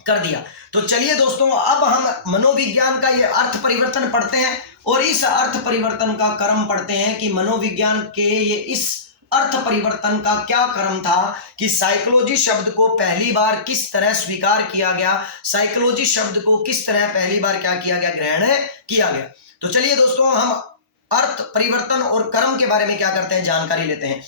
कर दिया। तो चलिए दोस्तों अब हम मनोविज्ञान का ये अर्थ परिवर्तन पढ़ते हैं और इस अर्थ परिवर्तन का क्रम पढ़ते हैं कि मनोविज्ञान के ये इस अर्थ परिवर्तन का क्या क्रम था कि साइकोलॉजी शब्द को पहली बार किस तरह स्वीकार किया गया, साइकोलॉजी शब्द को किस तरह पहली बार क्या किया गया, ग्रहण किया गया। तो चलिए दोस्तों, हम अर्थ परिवर्तन और कर्म के बारे में क्या करते हैं, जानकारी लेते हैं।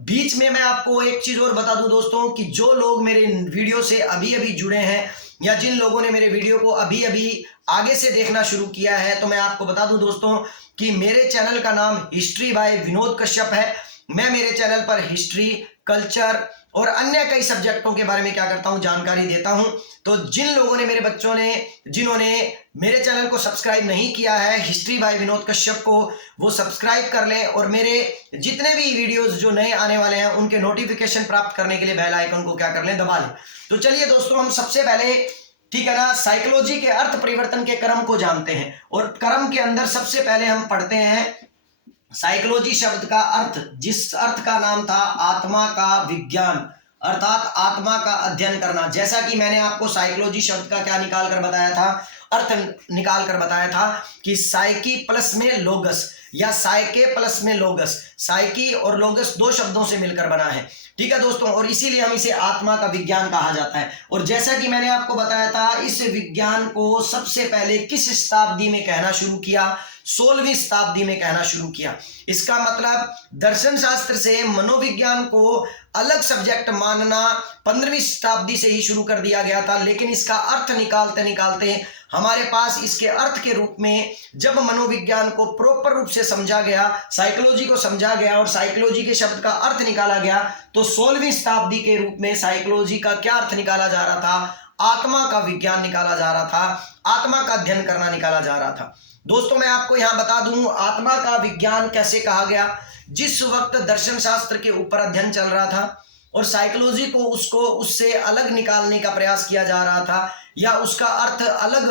बीच में मैं आपको एक चीज और बता दूं दोस्तों, कि जो लोग मेरे वीडियो से अभी अभी जुड़े हैं या जिन लोगों ने मेरे वीडियो को अभी अभी आगे से देखना शुरू किया है, तो मैं आपको बता दूं दोस्तों कि मेरे चैनल का नाम हिस्ट्री बाय विनोद कश्यप है। मैं मेरे चैनल पर हिस्ट्री, कल्चर और अन्य कई सब्जेक्टों के बारे में क्या करता हूं, जानकारी देता हूं। तो जिन लोगों ने, मेरे बच्चों ने, जिन्होंने मेरे चैनल को सब्सक्राइब नहीं किया है हिस्ट्री बाय विनोद कश्यप को, वो सब्सक्राइब कर लें और मेरे जितने भी वीडियोस जो नए आने वाले हैं उनके नोटिफिकेशन प्राप्त करने के लिए बेल आइकन को क्या कर लें, दबा लें। तो चलिए दोस्तों, हम सबसे पहले, ठीक है ना, साइकोलॉजी के अर्थ परिवर्तन के क्रम को जानते हैं। और क्रम के अंदर सबसे पहले हम पढ़ते हैं साइकोलॉजी शब्द का अर्थ, जिस अर्थ का नाम था आत्मा का विज्ञान, अर्थात आत्मा का अध्ययन करना। जैसा कि मैंने आपको साइकोलॉजी शब्द का क्या निकाल कर बताया था, अर्थ निकाल कर बताया था कि साइकी प्लस में लोगस या साइके प्लस में लोगस, साइकी और लोगस दो शब्दों से मिलकर बना है, ठीक है दोस्तों। और इसीलिए हम इसे आत्मा का विज्ञान कहा जाता है। और जैसा कि मैंने आपको बताया था, इस विज्ञान को सबसे पहले किस शताब्दी में कहना शुरू किया, 16वीं शताब्दी में कहना शुरू किया। इसका मतलब दर्शन शास्त्र से मनोविज्ञान को अलग सब्जेक्ट मानना 15वीं शताब्दी से ही शुरू कर दिया गया था। लेकिन इसका अर्थ निकालते निकालते हमारे पास इसके अर्थ के रूप में जब मनोविज्ञान को प्रॉपर रूप से समझा गया, साइकोलॉजी को समझा गया और साइकोलॉजी के शब्द का अर्थ निकाला गया, तो 16वीं शताब्दी के रूप में साइकोलॉजी का क्या अर्थ निकाला जा रहा था, आत्मा का विज्ञान निकाला जा रहा था, आत्मा का अध्ययन करना निकाला जा रहा था। दोस्तों, मैं आपको यहां बता दूं आत्मा का विज्ञान कैसे कहा गया। जिस वक्त दर्शन शास्त्र के ऊपर अध्ययन चल रहा था और साइकोलॉजी को उससे अलग निकालने का प्रयास किया जा रहा था, या उसका अर्थ अलग,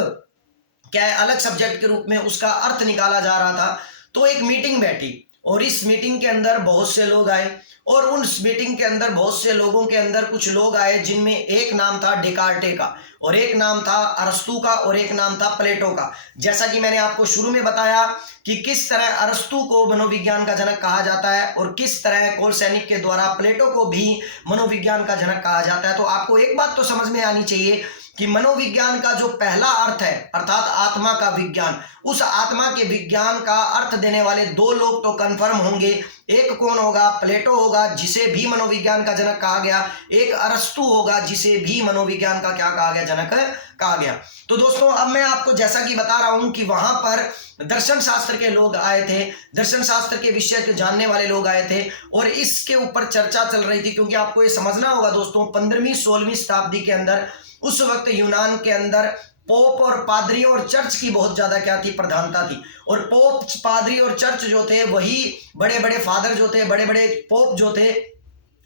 क्या है, अलग सब्जेक्ट के रूप में उसका अर्थ निकाला जा रहा था, तो एक मीटिंग बैठी और इस मीटिंग के अंदर बहुत से लोग आए। और उस मीटिंग के अंदर बहुत से लोगों के अंदर कुछ लोग आए जिनमें एक नाम था डेकार्टे का, और एक नाम था अरस्तु का, और एक नाम था प्लेटो का। जैसा कि मैंने आपको शुरू में बताया कि किस तरह अरस्तु को मनोविज्ञान का जनक कहा जाता है और किस तरह कोलसैनिक के द्वारा प्लेटो को भी मनोविज्ञान का जनक कहा जाता है। तो आपको एक बात तो समझ में आनी चाहिए कि मनोविज्ञान का जो पहला अर्थ है, अर्थात आत्मा का विज्ञान, उस आत्मा के विज्ञान का अर्थ देने वाले दो लोग तो कंफर्म होंगे। एक कौन होगा, प्लेटो होगा, जिसे भी मनोविज्ञान का जनक कहा गया। एक अरस्तु होगा, जिसे भी मनोविज्ञान का क्या कहा गया, जनक कहा गया। तो दोस्तों, अब मैं आपको जैसा कि बता रहा हूं कि वहां पर दर्शन शास्त्र के लोग आए थे, दर्शन शास्त्र के विषय को जानने वाले लोग आए थे और इसके ऊपर चर्चा चल रही थी। क्योंकि आपको ये समझना होगा दोस्तों, 15वीं 16वीं शताब्दी के अंदर, उस वक्त यूनान के अंदर पोप और पादरियों और चर्च की बहुत ज्यादा क्या थी, प्रधानता थी। और पोप, पादरी और चर्च जो थे, वही बड़े बड़े फादर जो थे, बड़े बड़े पोप जो थे,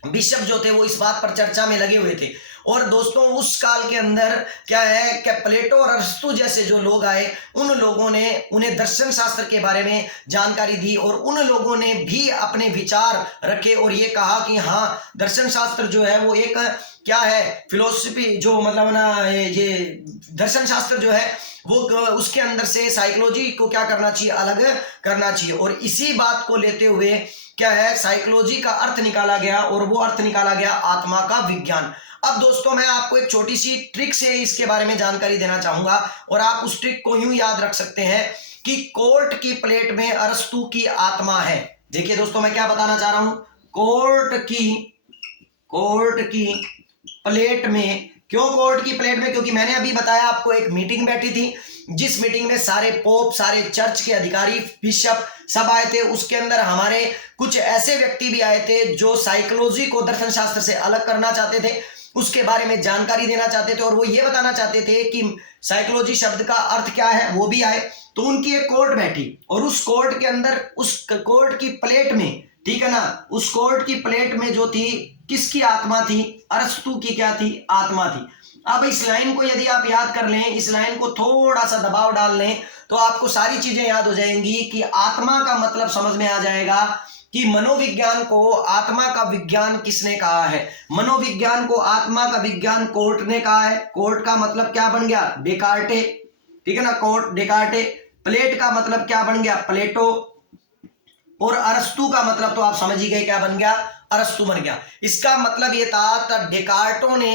बिशप जो थे, वो इस बात पर चर्चा में लगे हुए थे। और दोस्तों, उस काल के अंदर क्या है कि प्लेटो और अरस्तु जैसे जो लोग आए, उन लोगों ने उन्हें दर्शन शास्त्र के बारे में जानकारी दी और उन लोगों ने भी अपने विचार रखे और ये कहा कि हाँ, दर्शन शास्त्र जो है वो एक क्या है, फिलोसफी, जो मतलब ना, ये दर्शन शास्त्र जो है वो उसके अंदर से साइकोलॉजी को क्या करना चाहिए, अलग करना चाहिए। और इसी बात को लेते हुए क्या है, साइकोलॉजी का अर्थ निकाला गया और वो अर्थ निकाला गया आत्मा का विज्ञान। अब दोस्तों, मैं आपको एक छोटी सी ट्रिक से इसके बारे में जानकारी देना चाहूंगा और आप उस ट्रिक को यूं याद रख सकते हैं कि कोर्ट की प्लेट में अरस्तु की आत्मा है। देखिए दोस्तों, मैं क्या बताना चाह रहा हूं, कोर्ट की प्लेट में, क्यों कोर्ट की प्लेट में, क्योंकि मैंने अभी बताया आपको एक मीटिंग बैठी थी, जिस मीटिंग में सारे पोप, सारे चर्च के अधिकारी, बिशप सब आए थे। उसके अंदर हमारे कुछ ऐसे व्यक्ति भी आए थे जो साइकोलॉजी को दर्शन शास्त्र से अलग करना चाहते थे, उसके बारे में जानकारी देना चाहते थे और वो ये बताना चाहते थे कि साइकोलॉजी शब्द का अर्थ क्या है। वो भी आए, तो उनकी एक कोर्ट बैठी और उस कोर्ट के अंदर, उस कोर्ट की प्लेट में, ठीक है ना, उस कोर्ट की प्लेट में जो थी, किसकी आत्मा थी, अरस्तु की क्या थी, आत्मा थी। अब इस लाइन को यदि आप याद कर लें, इस लाइन को थोड़ा सा दबाव डाल लें, तो आपको सारी चीजें याद हो जाएंगी कि आत्मा का मतलब समझ में आ जाएगा कि मनोविज्ञान को आत्मा का विज्ञान किसने कहा है। मनोविज्ञान को आत्मा का विज्ञान कोर्ट ने कहा है। कोर्ट का मतलब क्या बन गया, डेकार्टे, ठीक है ना, कोर्ट डेकार्टे। प्लेट का मतलब क्या बन गया, प्लेटो। और अरस्तु का मतलब तो आप समझ ही गए क्या बन गया, अरस्तु बन गया। इसका मतलब ये था डेकार्टो ने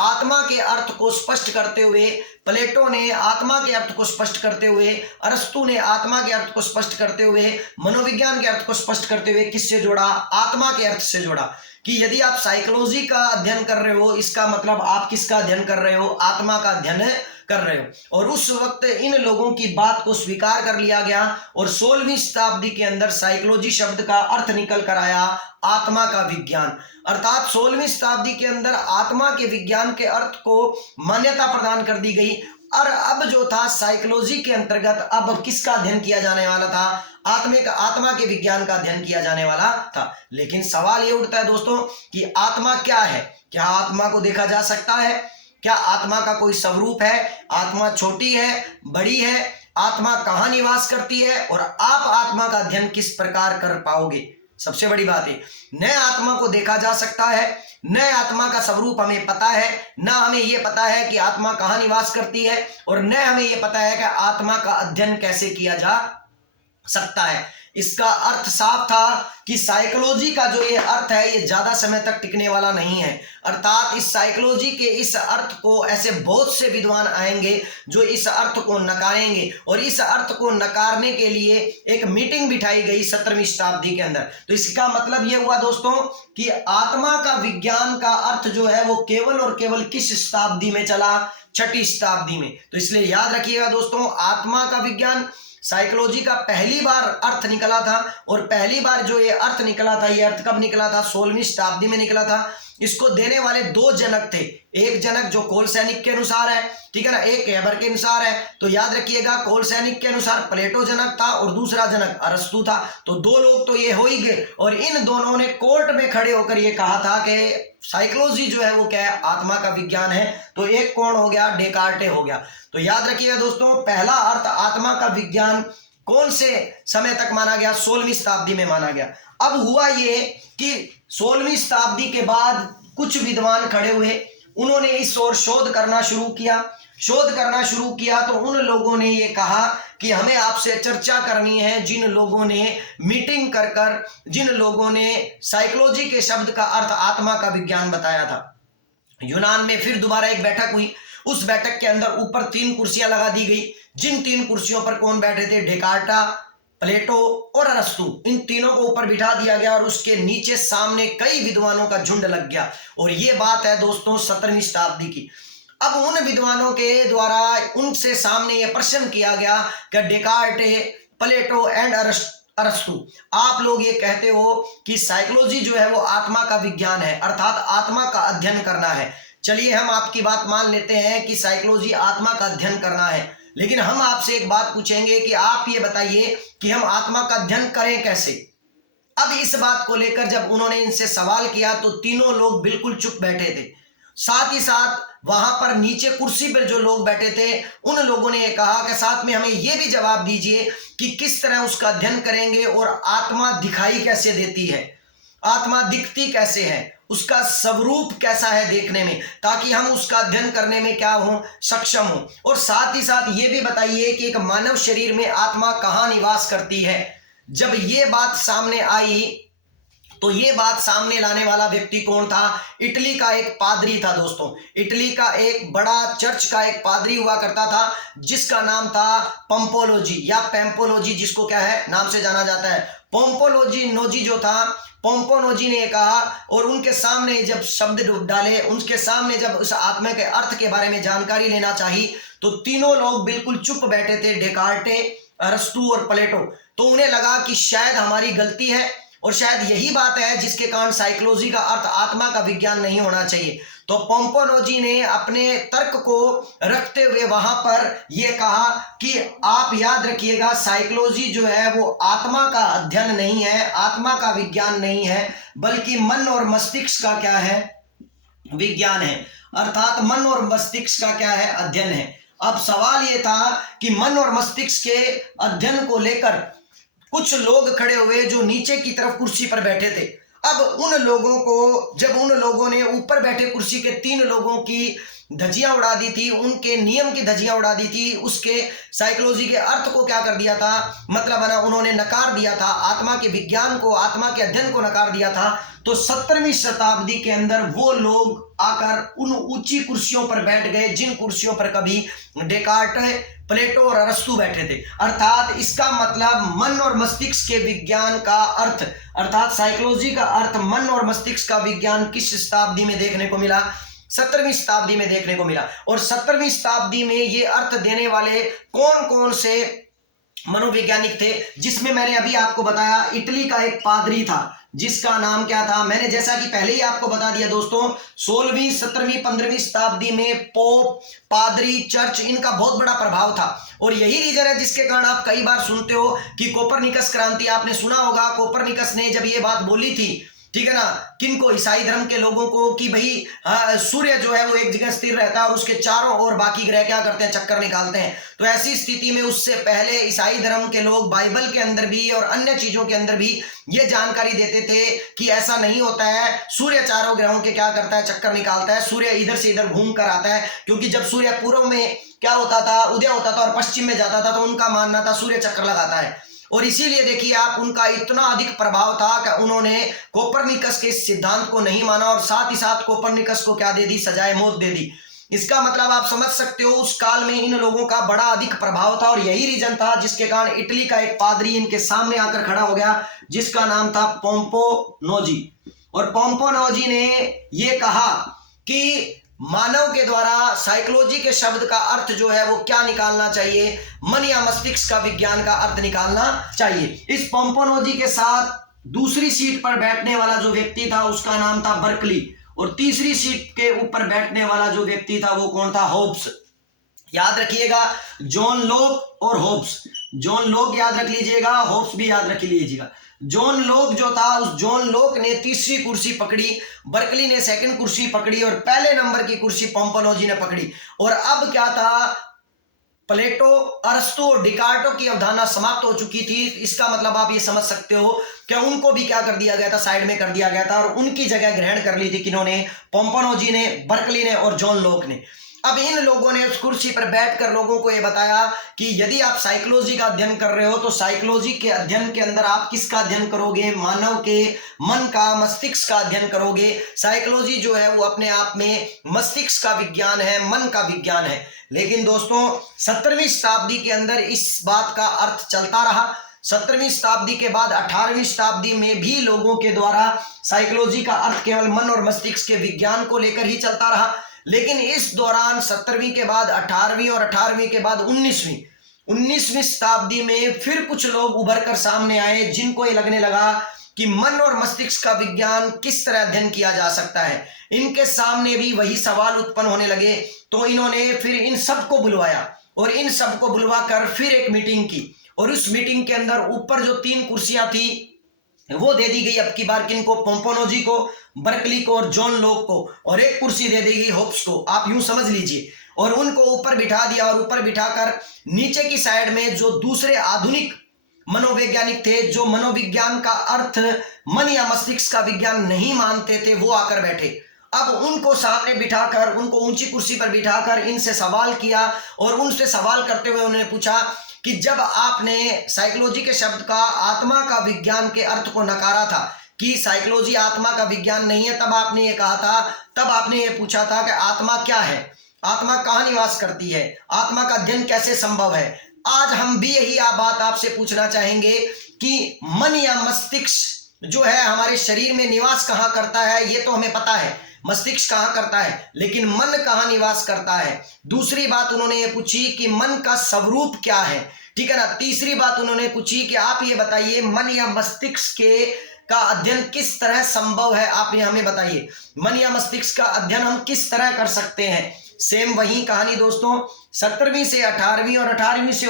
आत्मा के अर्थ को स्पष्ट करते हुए, प्लेटो ने आत्मा के अर्थ को स्पष्ट करते हुए, अरस्तु ने आत्मा के अर्थ को स्पष्ट करते हुए, मनोविज्ञान के अर्थ को स्पष्ट करते हुए किससे जोड़ा? आत्मा के अर्थ से जोड़ा। कि यदि आप साइकोलॉजी का अध्ययन कर रहे हो, इसका मतलब आप किसका अध्ययन कर रहे हो? आत्मा का अध्ययन कर रहे हो। और उस वक्त इन लोगों की बात को स्वीकार कर लिया गया और 16वीं शताब्दी के अंदर साइकोलॉजी शब्द का अर्थ निकल कर आया आत्मा का विज्ञान। अर्थात 16वीं शताब्दी के अंदर आत्मा के विज्ञान के अर्थ को मान्यता प्रदान कर दी गई। और अब जो था साइकोलॉजी के अंतर्गत अब किसका अध्ययन किया जाने वाला था? आत्मा के विज्ञान का अध्ययन किया जाने वाला था। लेकिन सवाल ये उठता है दोस्तों कि आत्मा क्या है? क्या आत्मा को देखा जा सकता है? क्या आत्मा का कोई स्वरूप है? आत्मा छोटी है, बड़ी है? आत्मा कहाँ निवास करती है? और आप आत्मा का अध्ययन किस प्रकार कर पाओगे? सबसे बड़ी बात है, न आत्मा को देखा जा सकता है, न आत्मा का स्वरूप हमें पता है, न हमें यह पता है कि आत्मा कहाँ निवास करती है, और न हमें यह पता है कि आत्मा का अध्ययन कैसे किया जा सकता है। इसका अर्थ साफ था कि साइकोलॉजी का जो ये अर्थ है ये ज्यादा समय तक टिकने वाला नहीं है। अर्थात इस साइकोलॉजी के इस अर्थ को ऐसे बहुत से विद्वान आएंगे जो इस अर्थ को नकारेंगे, और इस अर्थ को नकारने के लिए एक मीटिंग बिठाई गई 17वीं शताब्दी के अंदर। तो इसका मतलब ये हुआ दोस्तों कि आत्मा का विज्ञान का अर्थ जो है वो केवल और केवल किस शताब्दी में चला? 6वीं शताब्दी में। तो इसलिए याद रखिएगा दोस्तों, आत्मा का विज्ञान साइकोलॉजी का पहली बार अर्थ निकला था, और पहली बार जो ये अर्थ निकला था, ये अर्थ कब निकला था? 16वीं शताब्दी में निकला था। इसको देने वाले दो जनक थे, एक जनक जो कोल सैनिक के अनुसार है, ठीक है ना, एक कैबर के अनुसार है। तो याद रखिएगा कोल सैनिक के अनुसार प्लेटो जनक था और दूसरा जनक अरस्तु था। तो दो लोग तो ये हो ही गए, और इन दोनों ने कोर्ट में खड़े होकर ये कहा था कि साइकोलॉजी जो है वो क्या है? आत्मा का विज्ञान है। तो एक कौन हो गया? डेकार्टे हो गया। तो याद रखिएगा दोस्तों, पहला अर्थ आत्मा का विज्ञान कौन से समय तक माना गया? 16वीं शताब्दी में माना गया। अब हुआ ये कि 16वीं शताब्दी के बाद कुछ विद्वान खड़े हुए, उन्होंने इस ओर शोध करना शुरू किया। तो उन लोगों ने ये कहा कि हमें आपसे चर्चा करनी है। जिन लोगों ने मीटिंग कर जिन लोगों ने साइकोलॉजी के शब्द का अर्थ आत्मा का विज्ञान बताया था, यूनान में फिर दोबारा एक बैठक हुई। उस बैठक के अंदर ऊपर 3 कुर्सियां लगा दी गई। जिन 3 कुर्सियों पर कौन बैठे थे? डेकार्टा, प्लेटो और अरस्तु। इन तीनों को ऊपर बिठा दिया गया और उसके नीचे सामने कई विद्वानों का झुंड लग गया। और ये बात है दोस्तों 17वीं शताब्दी की। अब उन विद्वानों के द्वारा उनसे सामने यह प्रश्न किया गया कि डेकार्टे, प्लेटो एंड अरस्तु, आप लोग ये कहते हो कि साइकोलॉजी जो है वो आत्मा का विज्ञान है, अर्थात आत्मा का अध्ययन करना है। चलिए हम आपकी बात मान लेते हैं कि साइकोलॉजी आत्मा का अध्ययन करना है, लेकिन हम आपसे एक बात पूछेंगे कि आप ये बताइए कि हम आत्मा का अध्ययन करें कैसे? अब इस बात को लेकर जब उन्होंने इनसे सवाल किया तो तीनों लोग बिल्कुल चुप बैठे थे। साथ ही साथ वहां पर नीचे कुर्सी पर जो लोग बैठे थे उन लोगों ने कहा कि साथ में हमें यह भी जवाब दीजिए कि किस तरह उसका अध्ययन करेंगे, और आत्मा दिखाई कैसे देती है, आत्मा दिखती कैसे है, उसका स्वरूप कैसा है देखने में, ताकि हम उसका अध्ययन करने में क्या हो? सक्षम हो। और साथ ही साथ ये भी बताइए कि एक मानव शरीर में आत्मा कहाँ निवास करती है। जब ये बात सामने आई तो ये बात सामने लाने वाला व्यक्ति कौन था? इटली का एक पादरी था दोस्तों। इटली का एक बड़ा चर्च का एक पादरी हुआ करता था जिसका नाम था पंपोलोजी या पेम्पोलोजी, जिसको क्या है नाम से जाना जाता है। पोम्पोलोजी जो था, पोम्पोनोजी ने कहा, और उनके सामने जब शब्द डाले, उनके सामने जब उस आत्मा के अर्थ के बारे में जानकारी लेना चाहिए तो तीनों लोग बिल्कुल चुप बैठे थे, डेकार्टे, अरस्तु और प्लेटो। तो उन्हें लगा कि शायद हमारी गलती है और शायद यही बात है जिसके कारण साइकोलॉजी का अर्थ आत्मा का विज्ञान नहीं होना चाहिए। तो पोम्पोनोजी ने अपने तर्क को रखते हुए वहां पर यह कहा कि आप याद रखिएगा साइकोलॉजी जो है वो आत्मा का अध्ययन नहीं है, आत्मा का विज्ञान नहीं है, बल्कि मन और मस्तिष्क का क्या है? विज्ञान है। अर्थात मन और मस्तिष्क का क्या है? अध्ययन है। अब सवाल यह था कि मन और मस्तिष्क के अध्ययन को लेकर कुछ लोग खड़े हुए जो नीचे की तरफ कुर्सी पर बैठे थे। अब उन लोगों को, जब उन लोगों ने ऊपर बैठे कुर्सी के 3 लोगों की धज्जियां उड़ा दी थी, उनके नियम की धज्जियां उड़ा दी थी, उसके साइकोलॉजी के अर्थ को क्या कर दिया था? मतलब है ना, उन्होंने नकार दिया था, आत्मा के विज्ञान को, आत्मा के अध्ययन को नकार दिया था। तो 17वीं शताब्दी के अंदर वो लोग आकर उन ऊंची कुर्सियों पर बैठ गए जिन कुर्सियों पर कभी डेकार्ट, प्लेटो और अरस्तु बैठे थे। अर्थात इसका मतलब मन और मस्तिष्क के विज्ञान का अर्थ, अर्थात साइकोलॉजी का अर्थ मन और मस्तिष्क का विज्ञान किस शताब्दी में देखने को मिला? 17वीं शताब्दी में देखने को मिला। और 17वीं शताब्दी में ये अर्थ देने वाले कौन कौन से मनोवैज्ञानिक थे? जिसमें मैंने अभी आपको बताया इटली का एक पादरी था जिसका नाम क्या था? मैंने जैसा कि पहले ही आपको बता दिया दोस्तों, 16वीं, 17वीं, 15वीं शताब्दी में पोप, पादरी, चर्च, इनका बहुत बड़ा प्रभाव था। और यही रीजन है जिसके कारण आप कई बार सुनते हो कि कोपरनिकस क्रांति, आपने सुना होगा कोपरनिकस ने जब ये बात बोली थी, ठीक है ना, किनको? ईसाई धर्म के लोगों को, कि भाई सूर्य जो है वो एक जगह स्थिर रहता है और उसके चारों ओर बाकी ग्रह क्या करते हैं? चक्कर निकालते हैं। तो ऐसी स्थिति में उससे पहले ईसाई धर्म के लोग बाइबल के अंदर भी और अन्य चीजों के अंदर भी ये जानकारी देते थे कि ऐसा नहीं होता है, सूर्य चारों ग्रहों के क्या करता है? चक्कर निकालता है। सूर्य इधर से इधर घूम कर आता है, क्योंकि जब सूर्य पूर्व में क्या होता था? उदय होता था और पश्चिम में जाता था, तो उनका मानना था सूर्य चक्कर लगाता है। और इसीलिए देखिए आप, उनका इतना अधिक प्रभाव था कि उन्होंने कोपरनिकस के सिद्धांत को नहीं माना और साथ ही साथ कोपरनिकस को क्या दे दी? सजाए मौत दे दी। इसका मतलब आप समझ सकते हो उस काल में इन लोगों का बड़ा अधिक प्रभाव था। और यही रीजन था जिसके कारण इटली का एक पादरी इनके सामने आकर खड़ा हो गया जिसका नाम था पोम्पोनोजी। और पोम्पोनोजी ने यह कहा कि मानव के द्वारा साइकोलॉजी के शब्द का अर्थ जो है वो क्या निकालना चाहिए? मन या मस्तिष्क का विज्ञान का अर्थ निकालना चाहिए। इस पोम्पोनोजी के साथ दूसरी सीट पर बैठने वाला जो व्यक्ति था उसका नाम था बर्कली, और तीसरी सीट के ऊपर बैठने वाला जो व्यक्ति था वो कौन था? होब्स। याद रखिएगा, जॉन लॉक और होब्स। जॉन लॉक याद रख लीजिएगा, होब्स भी याद रख लीजिएगा। जॉन लॉक जो था, उस जॉन लॉक ने तीसरी कुर्सी पकड़ी, बर्कली ने सेकंड कुर्सी पकड़ी और पहले नंबर की कुर्सी पोम्पोनोजी ने पकड़ी। और अब क्या था? प्लेटो, अरस्तु, डिकार्टो की अवधारणा समाप्त हो चुकी थी। इसका मतलब आप ये समझ सकते हो कि उनको भी क्या कर दिया गया था? साइड में कर दिया गया था। और उनकी जगह ग्रहण कर ली थी किन्होंने? पोम्पोनोजी ने, बर्कली ने और जॉन लॉक ने। अब इन लोगों ने उस कुर्सी पर बैठकर लोगों को यह बताया कि यदि आप साइकोलॉजी का अध्ययन कर रहे हो तो साइकोलॉजी के अध्ययन के अंदर आप किसका अध्ययन करोगे? मानव के मन का, मस्तिष्क का अध्ययन करोगे। साइकोलॉजी जो है वो अपने आप में मस्तिष्क का विज्ञान है, मन का विज्ञान है। लेकिन दोस्तों 17वीं शताब्दी के अंदर इस बात का अर्थ चलता रहा। 17वीं शताब्दी के बाद 18वीं शताब्दी में भी लोगों के द्वारा साइकोलॉजी का अर्थ केवल मन और मस्तिष्क के विज्ञान को लेकर ही चलता रहा। लेकिन इस दौरान 17वीं के बाद 18वीं और 18वीं के बाद 19वीं शताब्दी में फिर कुछ लोग उभर कर सामने आए जिनको ये लगने लगा कि मन और मस्तिष्क का विज्ञान किस तरह अध्ययन किया जा सकता है। इनके सामने भी वही सवाल उत्पन्न होने लगे। तो इन्होंने फिर इन सबको बुलवाया और इन सबको बुलवा कर फिर एक मीटिंग की। और उस मीटिंग के अंदर ऊपर जो 3 कुर्सियां थी वो दे दी गई अब की बार किनको? पोम्पोनोजी को, बर्कली को और जॉन लॉक को। और एक कुर्सी दे दी गई होब्स को, आप यूं समझ लीजिए। और उनको ऊपर बिठा दिया और ऊपर बिठाकर नीचे की साइड में जो दूसरे आधुनिक मनोवैज्ञानिक थे, जो मनोविज्ञान का अर्थ मन या मस्तिष्क का विज्ञान नहीं मानते थे, वो आकर बैठे। अब उनको सामने बिठाकर, उनको ऊंची कुर्सी पर बिठाकर इनसे सवाल किया। और उनसे सवाल करते हुए उन्होंने पूछा कि जब आपने साइकोलॉजी के शब्द का, आत्मा का विज्ञान के अर्थ को नकारा था कि साइकोलॉजी आत्मा का विज्ञान नहीं है, तब आपने ये कहा था, तब आपने ये पूछा था कि आत्मा क्या है, आत्मा कहाँ निवास करती है, आत्मा का अध्ययन कैसे संभव है। आज हम भी यही बात आपसे पूछना चाहेंगे कि मन या मस्तिष्क जो है हमारे शरीर में निवास कहाँ करता है? ये तो हमें पता है मस्तिष्क कहाँ करता है, लेकिन मन कहाँ निवास करता है। दूसरी बात उन्होंने ये पूछी कि मन का स्वरूप क्या है, ठीक है ना। तीसरी बात उन्होंने पूछी कि आप ये बताइए मन या मस्तिष्क के का अध्ययन किस तरह संभव है, आप ये हमें बताइए। मन या मस्तिष्क का अध्ययन हम किस तरह कर सकते हैं। सेम वही कहानी दोस्तों 17वीं से 18वीं और 18वीं से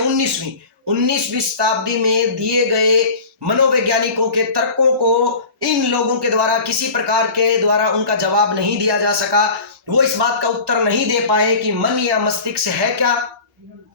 19वीं शताब्दी में दिए गए मनोवैज्ञानिकों के तर्कों को इन लोगों के द्वारा किसी प्रकार के द्वारा उनका जवाब नहीं दिया जा सका। वो इस बात का उत्तर नहीं दे पाए कि मन या मस्तिष्क है क्या,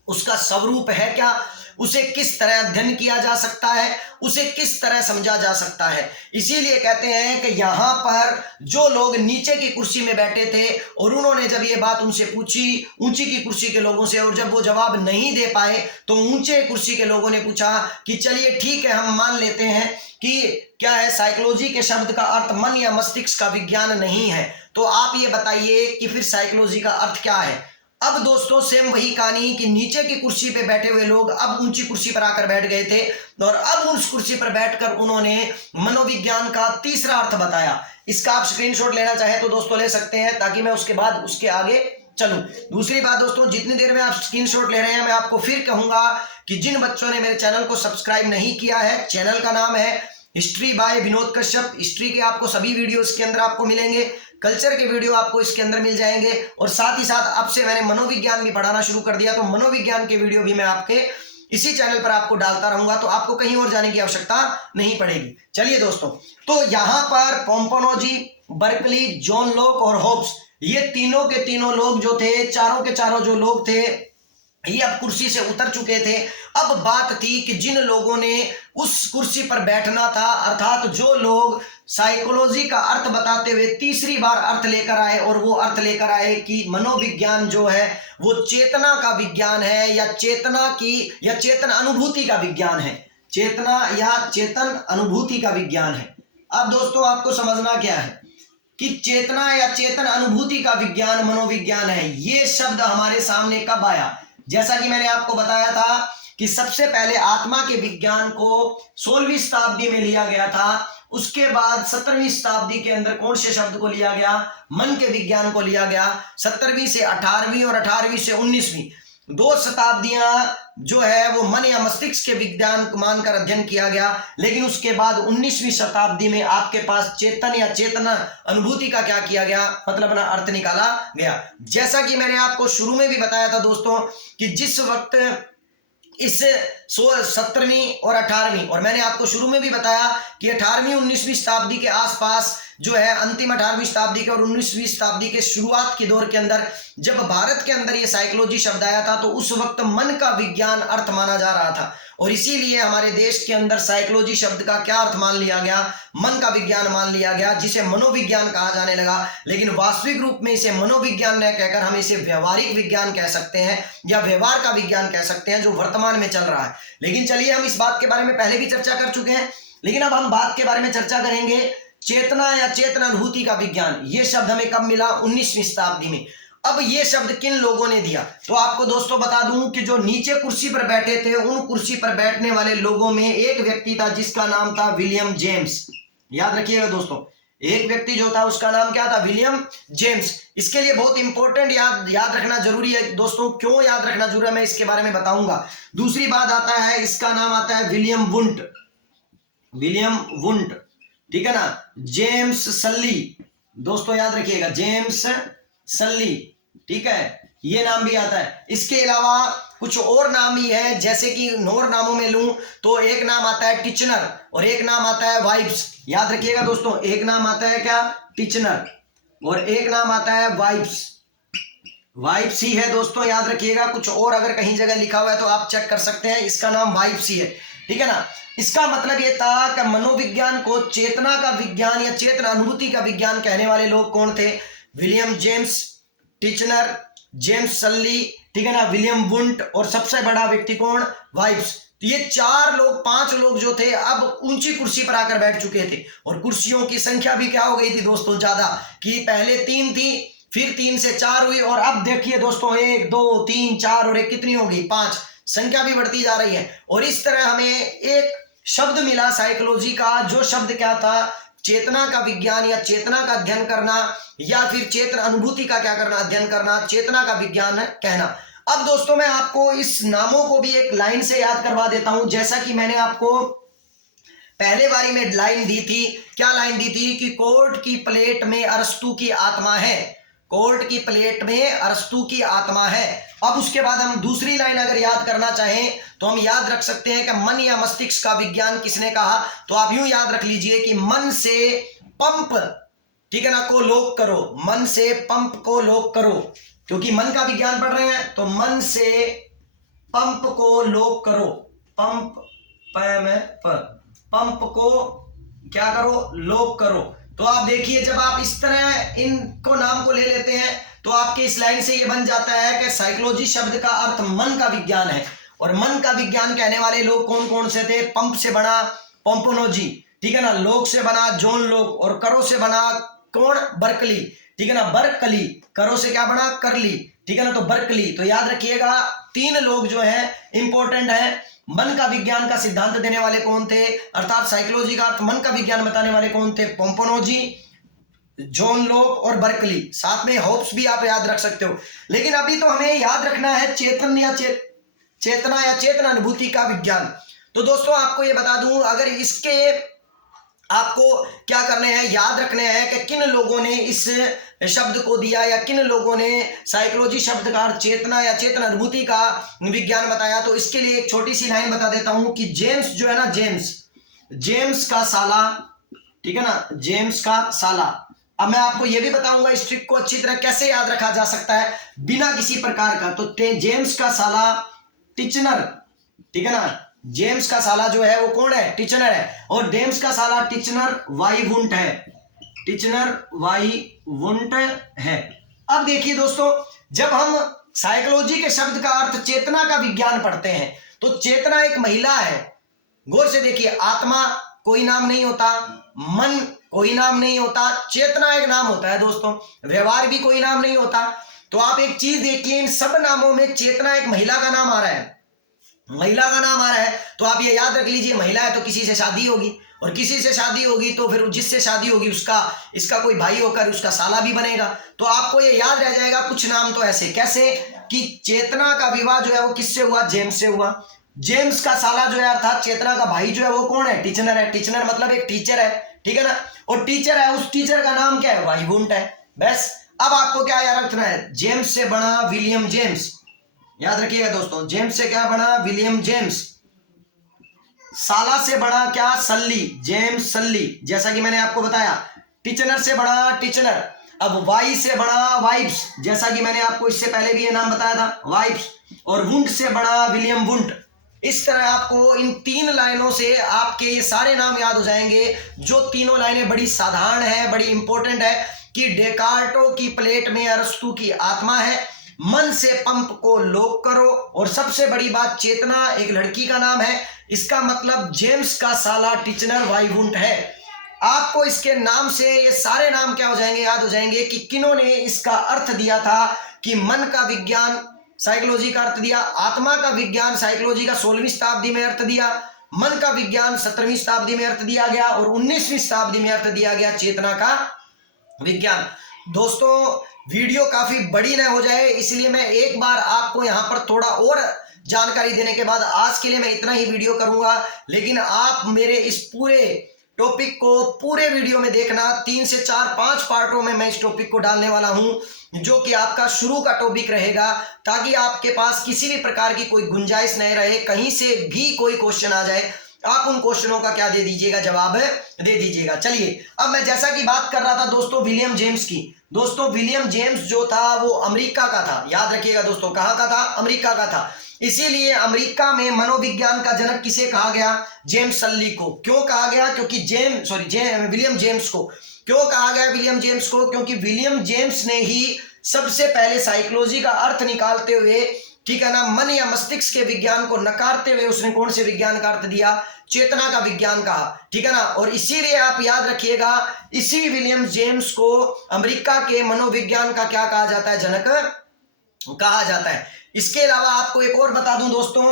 उसका स्वरूप है क्या, उसे किस तरह अध्ययन किया जा सकता है, उसे किस तरह समझा जा सकता है। इसीलिए कहते हैं कि यहाँ पर जो लोग नीचे की कुर्सी में बैठे थे और उन्होंने जब ये बात उनसे पूछी ऊंची की कुर्सी के लोगों से, और जब वो जवाब नहीं दे पाए तो ऊंचे कुर्सी के लोगों ने पूछा कि चलिए ठीक है, हम मान लेते हैं कि क्या है, साइकोलॉजी के शब्द का अर्थ मन या मस्तिष्क का विज्ञान नहीं है। तो आप ये बताइए कि फिर साइकोलॉजी का अर्थ क्या है। अब दोस्तों सेम वही कहानी कि नीचे की कुर्सी पे बैठे हुए लोग अब ऊंची कुर्सी पर आकर बैठ गए थे और अब उस कुर्सी पर बैठकर उन्होंने मनोविज्ञान का तीसरा अर्थ बताया। इसका आप स्क्रीनशॉट लेना चाहे तो दोस्तों ले सकते हैं, ताकि मैं उसके बाद उसके आगे चलूं। दूसरी बात दोस्तों, जितनी देर में आप स्क्रीनशॉट ले रहे हैं, मैं आपको फिर कहूंगा कि जिन बच्चों ने मेरे चैनल को सब्सक्राइब नहीं किया है, चैनल का नाम है history by Vinod Kashyap. History के आपको सभी वीडियो इसके अंदर आपको मिलेंगे, कल्चर के वीडियो आपको इसके अंदर मिल जाएंगे, और साथ ही साथ अब से मैंने मनोविज्ञान भी पढ़ाना शुरू कर दिया, तो मनोविज्ञान के वीडियो भी मैं आपके इसी चैनल पर आपको डालता रहूंगा, तो आपको कहीं और जाने की आवश्यकता नहीं पड़ेगी। चलिए दोस्तों, तो यहां पर पोम्पोनोजी, बर्कली, जॉन लॉक और होब्स, ये तीनों के तीनों लोग जो थे, चारों के चारों जो लोग थे, ये अब कुर्सी से उतर चुके थे। अब बात थी कि जिन लोगों ने उस कुर्सी पर बैठना था, अर्थात जो लोग साइकोलॉजी का अर्थ बताते हुए तीसरी बार अर्थ लेकर आए, और वो अर्थ लेकर आए कि मनोविज्ञान जो है वो चेतना का विज्ञान है, या चेतना की या चेतन अनुभूति का विज्ञान है, चेतना या चेतन अनुभूति का विज्ञान है। अब दोस्तों आपको समझना क्या है कि चेतना या चेतन अनुभूति का विज्ञान मनोविज्ञान है। ये शब्द हमारे सामने कब आया? जैसा कि मैंने आपको बताया था कि सबसे पहले आत्मा के विज्ञान को 16वीं शताब्दी में लिया गया था। उसके बाद 17वीं शताब्दी के अंदर कौन से शब्द को लिया गया? मन के विज्ञान को लिया गया। 17वीं से 18वीं और 18वीं से 19वीं, 2 शताब्दियां जो है वो मन या मस्तिष्क के विज्ञान को मानकर अध्ययन किया गया। लेकिन उसके बाद 19वीं शताब्दी में आपके पास चेतन या चेतना अनुभूति का क्या किया गया, मतलब ना अर्थ निकाला गया। जैसा कि मैंने आपको शुरू में भी बताया था दोस्तों कि जिस वक्त इस 17वीं और 18वीं, और मैंने आपको शुरू में भी बताया कि 18वीं 19वीं शताब्दी के आसपास जो है, अंतिम 18वीं शताब्दी के और 19वीं शताब्दी के शुरुआत के दौर के अंदर जब भारत के अंदर ये साइकोलॉजी शब्द आया था, तो उस वक्त मन का विज्ञान अर्थ माना जा रहा था, और इसीलिए हमारे देश के अंदर साइकोलॉजी शब्द का क्या अर्थ मान लिया गया? मन का विज्ञान मान लिया गया, जिसे मनोविज्ञान कहा जाने लगा। लेकिन वास्तविक रूप में इसे मनोविज्ञान न कहकर हम इसे व्यवहारिक विज्ञान कह सकते हैं, या व्यवहार का विज्ञान कह सकते हैं, जो वर्तमान में चल रहा है। लेकिन चलिए, हम इस बात के बारे में पहले भी चर्चा कर चुके हैं, लेकिन अब हम बात के बारे में चर्चा करेंगे चेतना या चेतन अनुभूति का विज्ञान। ये शब्द हमें कब मिला? 19वीं शताब्दी में। अब ये शब्द किन लोगों ने दिया? तो आपको दोस्तों बता दूं कि जो नीचे कुर्सी पर बैठे थे, उन कुर्सी पर बैठने वाले लोगों में एक व्यक्ति था जिसका नाम था विलियम जेम्स। याद रखिएगा दोस्तों, एक व्यक्ति जो था उसका नाम क्या था? William James. इसके लिए बहुत इंपॉर्टेंट याद रखना जरूरी है दोस्तों। क्यों याद रखना जरूरी है, मैं इसके बारे में बताऊंगा। दूसरी बात आता है, इसका नाम आता है विलियम वुंट। विलियम वुंट, ठीक है ना। जेम्स सल्ली, दोस्तों याद रखिएगा, जेम्स सल्ली, ठीक है, ये नाम भी आता है। इसके अलावा कुछ और नाम भी है, जैसे कि और नामों में लूं तो एक नाम आता है टिचनर और एक नाम आता है वाइब्स। याद रखिएगा दोस्तों, एक नाम आता है क्या? टिचनर, और एक नाम आता है वाइब्स। वाइब्स ही है दोस्तों, याद रखिएगा। कुछ और अगर कहीं जगह लिखा हुआ है तो आप चेक कर सकते हैं, इसका नाम वाइब्स ही है, ठीक है ना। इसका मतलब ये था कि मनोविज्ञान को चेतना का विज्ञान या चेतन अनुभूति का विज्ञान कहने वाले लोग कौन थे? विलियम जेम्स, टिचनर, जेम्स सल्ली, ठीक है ना, विलियम वुंट, और सबसे बड़ा व्यक्ति कौन? वाइब्स। तो ये 5 लोग जो थे अब ऊंची कुर्सी पर आकर बैठ चुके थे, और कुर्सियों की संख्या भी क्या हो गई थी दोस्तों? ज्यादा, कि पहले 3 थी, फिर 3 से 4 हुई, और अब देखिए दोस्तों 1 2 3 4 और एक कितनी हो गई? 5। संख्या भी बढ़ती जा रही है। और इस तरह हमें एक शब्द मिला साइकोलॉजी का, जो शब्द क्या था? चेतना का विज्ञान या चेतना का अध्ययन करना, या फिर चेतन अनुभूति का क्या करना? अध्ययन करना, चेतना का विज्ञान कहना। अब दोस्तों मैं आपको इस नामों को भी एक लाइन से याद करवा देता हूं, जैसा कि मैंने आपको पहले बारी में लाइन दी थी। क्या लाइन दी थी? कि कोर्ट की प्लेट में अरस्तु की आत्मा है, कोर्ट की प्लेट में अरस्तु की आत्मा है। अब उसके बाद हम दूसरी लाइन अगर याद करना चाहें तो हम याद रख सकते हैं कि मन या मस्तिष्क का विज्ञान किसने कहा? तो आप यूं याद रख लीजिए कि मन से पंप, ठीक है ना, को लोक करो, मन से पंप को लोक करो, क्योंकि मन का विज्ञान पढ़ रहे हैं, तो मन से पंप को लोक करो, पंप पंप को क्या करो? लोक करो। तो आप देखिए, जब आप इस तरह इनको नाम को ले लेते हैं तो आपके इस लाइन से ये बन जाता है कि साइकोलॉजी शब्द का अर्थ मन का विज्ञान है, और मन का विज्ञान कहने वाले लोग कौन कौन से थे? पंप से बना पोम्पोनोजी, ठीक है ना, लोक से बना जोन लोक, और करो से बना कौन, बर्कली, ठीक है ना, बर्कली, करो से क्या बना, करली, ठीक है ना, तो बर्कली। तो याद रखिएगा 3 लोग जो है इंपॉर्टेंट है। मन का विज्ञान का सिद्धांत देने वाले कौन थे, अर्थात साइकोलॉजी का अर्थ मन का विज्ञान बताने वाले कौन थे, पोम्पोनोजी, जॉन लोक और बर्कली। साथ में होप्स भी आप याद रख सकते हो। लेकिन अभी तो हमें याद रखना है चेतना या चेतन अनुभूति का विज्ञान। तो दोस्तों आपको ये बता दूं, अगर इसके आपको क्या करने हैं, याद रखने हैं कि किन लोगों ने इस शब्द को दिया या किन लोगों ने साइकोलॉजी शब्द का चेतना या चेतन अनुभूति का विज्ञान बताया। तो इसके लिए एक छोटी सी लाइन बता देता हूं कि जेम्स जो है ना, जेम्स का साला, ठीक है ना, जेम्स का साला। अब मैं आपको यह भी बताऊंगा इस ट्रिक को अच्छी तरह कैसे याद रखा जा सकता है बिना किसी प्रकार का। तो जेम्स का साला टिचनर, ठीक है ना, जेम्स का साला जो है वो कौन है, टिचनर है, और जेम्स का साला टिचनर वाइवुंट है, टिचनर वाइवुंट है। अब देखिए दोस्तों, जब हम साइकोलॉजी के शब्द का अर्थ चेतना का विज्ञान पढ़ते हैं तो चेतना एक महिला है। गौर से देखिए, आत्मा कोई नाम नहीं होता, मन कोई नाम नहीं होता, चेतना एक नाम होता है दोस्तों, व्यवहार भी कोई नाम नहीं होता। तो आप एक चीज देखिए, इन सब नामों में चेतना एक महिला का नाम आ रहा है, महिला का नाम आ रहा है। तो आप ये याद रख लीजिए, महिला है तो किसी से शादी होगी, और किसी से शादी होगी तो फिर जिससे शादी होगी उसका इसका कोई भाई होकर उसका साला भी बनेगा। तो आपको ये याद रह जाएगा कुछ नाम तो ऐसे, कैसे कि चेतना का विवाह जो है वो किससे हुआ, जेम्स से हुआ। जेम्स का साला जो है अर्थात चेतना का भाई जो है वो कौन है, टिचनर है। टिचनर मतलब एक टीचर है, ठीक है ना, और टीचर है, उस टीचर का नाम क्या है, वाइवुंट है। बस अब आपको क्या याद रखना है, जेम्स से बना विलियम जेम्स, याद रखिएगा दोस्तों, जेम्स से क्या बना, विलियम जेम्स। साला से बना क्या, सल्ली, जेम्स सल्ली, जैसा कि मैंने आपको बताया। टिचनर से बना टिचनर। अब वाई से बना वाइब्स, जैसा कि मैंने आपको इससे पहले भी ये नाम बताया था, वाइब्स। और वुंट से बना विलियम वुंट। इस तरह आपको इन 3 लाइनों से आपके ये सारे नाम याद हो जाएंगे, जो तीनों लाइनें बड़ी साधारण है, बड़ी इंपॉर्टेंट है कि डेकार्टो की प्लेट में अरस्तु की आत्मा है, मन से पंप को लोक करो, और सबसे बड़ी बात चेतना एक लड़की का नाम है। इसका मतलब जेम्स का साला टिचनर वाइवुंट है। आपको इसके नाम से ये सारे नाम क्या हो जाएंगे, याद हो जाएंगे कि किन्होंने इसका अर्थ दिया था कि मन का विज्ञान साइकोलॉजी का अर्थ दिया, आत्मा का विज्ञान साइकोलॉजी का 16वीं शताब्दी में अर्थ दिया, मन का विज्ञान 17वीं शताब्दी में अर्थ दिया गया, और 19वीं शताब्दी में अर्थ दिया गया चेतना का विज्ञान। दोस्तों वीडियो काफी बड़ी न हो जाए, इसलिए मैं एक बार आपको यहाँ पर थोड़ा और जानकारी देने के बाद आज के लिए मैं इतना ही वीडियो करूंगा। लेकिन आप मेरे इस पूरे टॉपिक को पूरे वीडियो में देखना, 3 से 4 5 पार्टों में मैं इस टॉपिक को डालने वाला हूं, जो कि आपका शुरू का टॉपिक रहेगा, ताकि आपके पास किसी भी प्रकार की कोई गुंजाइश नहीं रहे, कहीं से भी कोई क्वेश्चन आ जाए आप उन क्वेश्चनों का क्या दे दीजिएगा, जवाब दे दीजिएगा। चलिए अब मैं जैसा कि बात कर रहा था दोस्तों विलियम जेम्स की। दोस्तों विलियम जेम्स जो था वो अमेरिका का था, याद रखिएगा दोस्तों, कहाँ का था, अमेरिका का था। इसीलिए अमेरिका में मनोविज्ञान का जनक किसे कहा गया, जेम्स सल्ली को। क्यों कहा गया, क्योंकि विलियम जेम्स को क्यों कहा गया, विलियम जेम्स को, क्योंकि विलियम जेम्स ने ही सबसे पहले साइकोलॉजी का अर्थ निकालते हुए, ठीक है ना, मन या मस्तिष्क के विज्ञान को नकारते हुए उसने कौन से विज्ञान का अर्थ दिया, चेतना का विज्ञान कहा, ठीक है ना। और इसीलिए आप याद रखिएगा, इसी विलियम जेम्स को अमेरिका के मनोविज्ञान का क्या कहा जाता है, जनक कहा जाता है। इसके अलावा आपको एक और बता दूं दोस्तों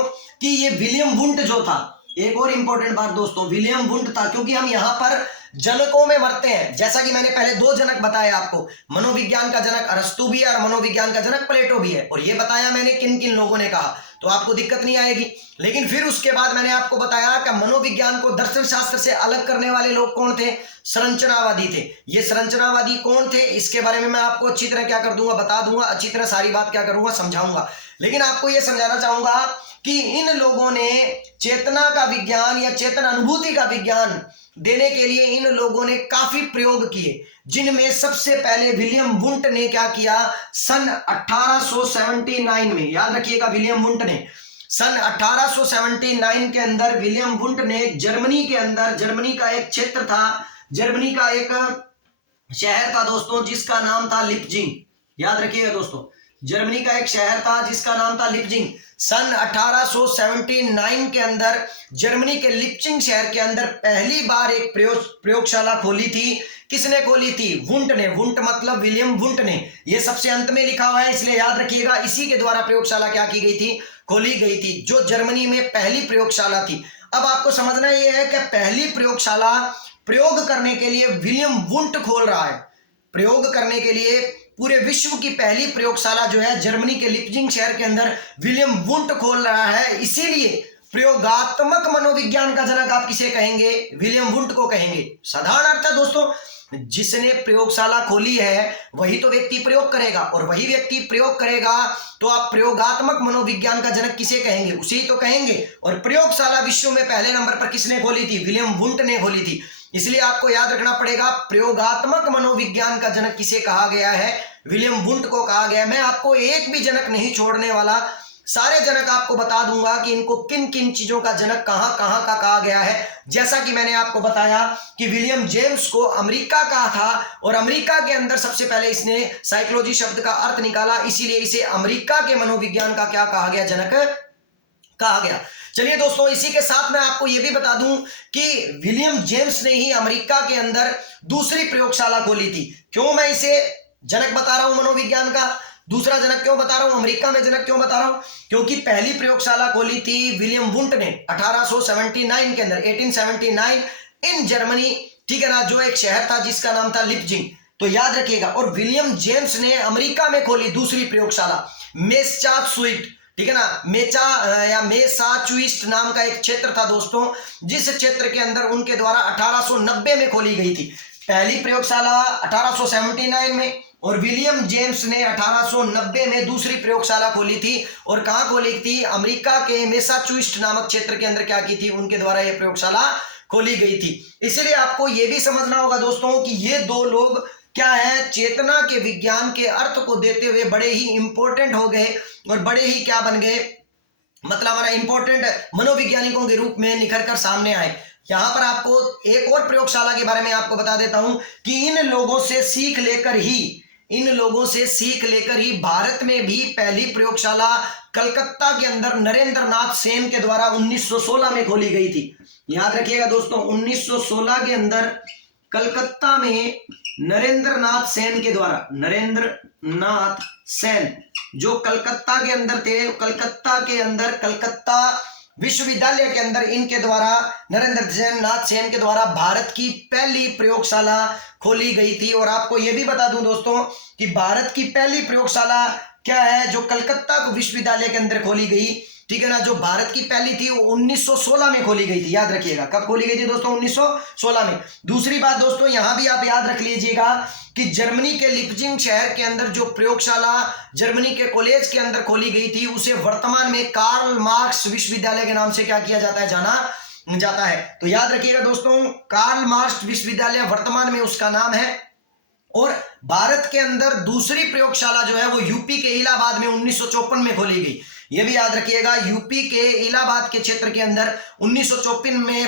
कि ये विलियम वुंट जो था, एक और इंपॉर्टेंट बात दोस्तों, विलियम वुंट था, क्योंकि हम यहां पर जनकों में मरते हैं। जैसा कि मैंने पहले 2 जनक बताए आपको, मनोविज्ञान का जनक अरस्तु भी है और मनोविज्ञान का जनक प्लेटो भी है, और ये बताया मैंने किन किन लोगों ने कहा, तो आपको दिक्कत नहीं आएगी। लेकिन फिर उसके बाद मैंने आपको बताया कि मनोविज्ञान को दर्शन शास्त्र से अलग करने वाले लोग कौन थे, संरचनावादी थे। ये संरचनावादी कौन थे, इसके बारे में मैं आपको अच्छी तरह क्या कर दूंगा, बता दूंगा, अच्छी तरह सारी बात क्या करूंगा, समझाऊंगा। लेकिन आपको यह समझाना चाहूंगा कि इन लोगों ने चेतना का विज्ञान या चेतन अनुभूति का विज्ञान देने के लिए इन लोगों ने काफी प्रयोग किए, जिनमें सबसे पहले विलियम वुंट ने क्या किया, सन 1879 में, याद रखिएगा विलियम वुंट ने सन 1879 के अंदर विलियम वुंट ने जर्मनी के अंदर, जर्मनी का एक क्षेत्र था, जर्मनी का एक शहर था दोस्तों, जिसका नाम था लिप्जिंग, याद रखिएगा दोस्तों, जर्मनी का एक शहर था जिसका नाम था लिप्जिंग। सन 1879 के अंदर जर्मनी के लिप्जिंग शहर के अंदर पहली बार एक प्रयोगशाला खोली थी। किसने खोली थी? वुंट ने। वुंट मतलब विलियम वुंट ने। ये सबसे अंत में लिखा हुआ है, इसलिए याद रखिएगा। इसी के द्वारा प्रयोगशाला क्या की गई थी? खोली गई थी, जो जर्मनी में पहली प्रयोगशाला थी। अब आपको समझना यह है कि पहली प्रयोगशाला प्रयोग करने के लिए विलियम वुंट खोल रहा है। प्रयोग करने के लिए पूरे विश्व की पहली प्रयोगशाला जो है जर्मनी के लिप्जिंग शहर के अंदर विलियम वुंट खोल रहा है। इसीलिए प्रयोगात्मक मनोविज्ञान का जनक आप किसे कहेंगे? विलियम वुंट को कहेंगे। साधारण अर्थ है दोस्तों, जिसने प्रयोगशाला खोली है वही तो व्यक्ति प्रयोग करेगा, और वही व्यक्ति प्रयोग करेगा तो आप प्रयोगात्मक मनोविज्ञान का जनक किसे कहेंगे? उसे ही तो कहेंगे। और प्रयोगशाला विश्व में पहले नंबर पर किसने खोली थी? विलियम वुंट ने खोली थी। इसलिए आपको याद रखना पड़ेगा, प्रयोगात्मक मनोविज्ञान का जनक किसे कहा गया है? विलियम वुंट को कहा गया है। मैं आपको एक भी जनक नहीं छोड़ने वाला, सारे जनक आपको बता दूंगा कि इनको किन किन चीजों का जनक कहां कहां का कहा गया है। जैसा कि मैंने आपको बताया कि विलियम जेम्स को अमेरिका कहा था, और अमेरिका के अंदर सबसे पहले इसने साइकोलॉजी शब्द का अर्थ निकाला, इसीलिए इसे अमेरिका के मनोविज्ञान का क्या कहा गया? जनक कहा गया। चलिए दोस्तों, इसी के साथ मैं आपको यह भी बता दूं कि विलियम जेम्स ने ही अमेरिका के अंदर दूसरी प्रयोगशाला खोली थी। क्यों मैं इसे जनक बता रहा हूं मनोविज्ञान का? दूसरा जनक क्यों बता रहा हूं? अमेरिका में जनक क्यों बता रहा हूं? क्योंकि पहली प्रयोगशाला खोली थी विलियम वुंट ने 1879 के अंदर, 1879 इन जर्मनी, ठीक है ना, जो एक शहर था जिसका नाम था लिप्जिंग। तो याद रखिएगा। और विलियम जेम्स ने अमेरिका में खोली दूसरी प्रयोगशाला मैसाचुसेट्स, ठीक है ना, मैसाचुसेट्स नाम का एक क्षेत्र था दोस्तों, जिस क्षेत्र के अंदर उनके द्वारा 1890 में खोली गई थी। पहली प्रयोगशाला 1879 में, और विलियम जेम्स ने 1890 में दूसरी प्रयोगशाला खोली थी। और कहां खोली थी? अमेरिका के मैसाचुसेट्स नामक क्षेत्र के अंदर क्या की थी? उनके द्वारा यह प्रयोगशाला खोली गई थी। इसलिए आपको यह भी समझना होगा दोस्तों कि ये दो लोग क्या है? चेतना के विज्ञान के अर्थ को देते हुए बड़े ही इंपॉर्टेंट हो गए, और बड़े ही क्या बन गए, मतलब हमारा इंपॉर्टेंट मनोविज्ञानिकों के रूप में निखर कर सामने आए। यहां पर आपको एक और प्रयोगशाला के बारे में आपको बता देता हूं कि इन लोगों से सीख लेकर ही भारत में भी पहली प्रयोगशाला कलकत्ता के अंदर नरेंद्र नाथ सेन के द्वारा 1916 में खोली गई थी। याद रखिएगा दोस्तों, 1916 के अंदर कलकत्ता में नरेंद्र नाथ सेन के द्वारा, नरेंद्र नाथ सेन जो कलकत्ता के अंदर थे, कलकत्ता विश्वविद्यालय के अंदर इनके द्वारा, नरेंद्र नाथ सेन के द्वारा भारत की पहली प्रयोगशाला खोली गई थी। और आपको यह भी बता दूं दोस्तों कि भारत की पहली प्रयोगशाला क्या है? जो कलकत्ता विश्वविद्यालय के अंदर खोली गई, ठीक है ना, जो भारत की पहली थी वो 1916 में खोली गई थी। याद रखिएगा, कब खोली गई थी दोस्तों? 1916 में। दूसरी बात दोस्तों, यहां भी आप याद रख लीजिएगा कि जर्मनी के लिप्जिंग शहर के अंदर जो प्रयोगशाला जर्मनी के कॉलेज के अंदर खोली गई थी, उसे वर्तमान में कार्ल मार्क्स विश्वविद्यालय के नाम से क्या किया जाता है? जाना जाता है। तो याद रखिएगा दोस्तों, कार्ल मार्क्स विश्वविद्यालय वर्तमान में उसका नाम है। और भारत के अंदर दूसरी प्रयोगशाला जो है वो यूपी के इलाहाबाद में 1954 में खोली गई। यह भी याद रखिएगा, यूपी के इलाहाबाद के क्षेत्र के अंदर 1954 में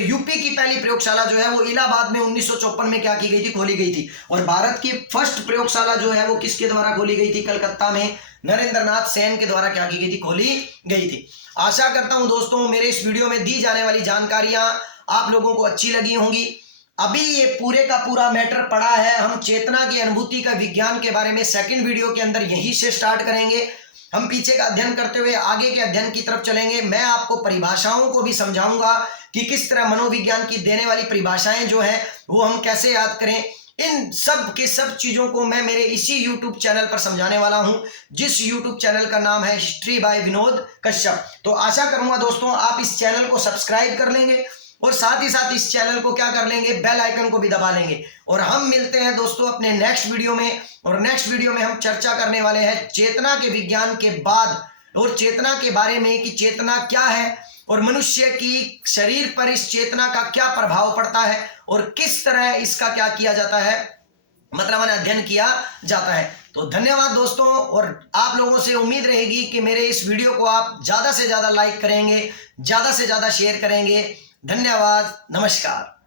यूपी की पहली प्रयोगशाला जो है वो इलाहाबाद में 1954 में क्या की गई थी? खोली गई थी। और भारत की फर्स्ट प्रयोगशाला जो है वो किसके द्वारा खोली गई थी? कलकत्ता में नरेंद्र नाथ सेन के द्वारा क्या की गई थी? खोली गई थी। आशा करता हूं दोस्तों मेरे इस वीडियो में दी जाने वाली जानकारियां आप लोगों को अच्छी लगी होंगी। अभी ये पूरे का पूरा मैटर पड़ा है, हम चेतना की अनुभूति का विज्ञान के बारे में सेकंड वीडियो के अंदर यहीं से स्टार्ट करेंगे। हम पीछे का अध्ययन करते हुए आगे के अध्ययन की तरफ चलेंगे। मैं आपको परिभाषाओं को भी समझाऊंगा कि किस तरह मनोविज्ञान की देने वाली परिभाषाएं जो है वो हम कैसे याद करें। इन सब के सब चीजों को मैं मेरे इसी YouTube चैनल पर समझाने वाला हूं, जिस YouTube चैनल का नाम है हिस्ट्री बाय विनोद कश्यप। तो आशा करूंगा दोस्तों आप इस चैनल को सब्सक्राइब कर लेंगे, और साथ ही साथ इस चैनल को क्या कर लेंगे? बेल आइकन को भी दबा लेंगे। और हम मिलते हैं दोस्तों अपने नेक्स्ट वीडियो में, और नेक्स्ट वीडियो में हम चर्चा करने वाले हैं चेतना के विज्ञान के बाद, और चेतना के बारे में कि चेतना क्या है, और मनुष्य की शरीर पर इस चेतना का क्या प्रभाव पड़ता है, और किस तरह इसका क्या किया जाता है, मतलब अध्ययन किया जाता है। तो धन्यवाद दोस्तों, और आप लोगों से उम्मीद रहेगी कि मेरे इस वीडियो को आप ज़्यादा से ज़्यादा लाइक करेंगे, ज़्यादा से ज़्यादा शेयर करेंगे। धन्यवाद, नमस्कार।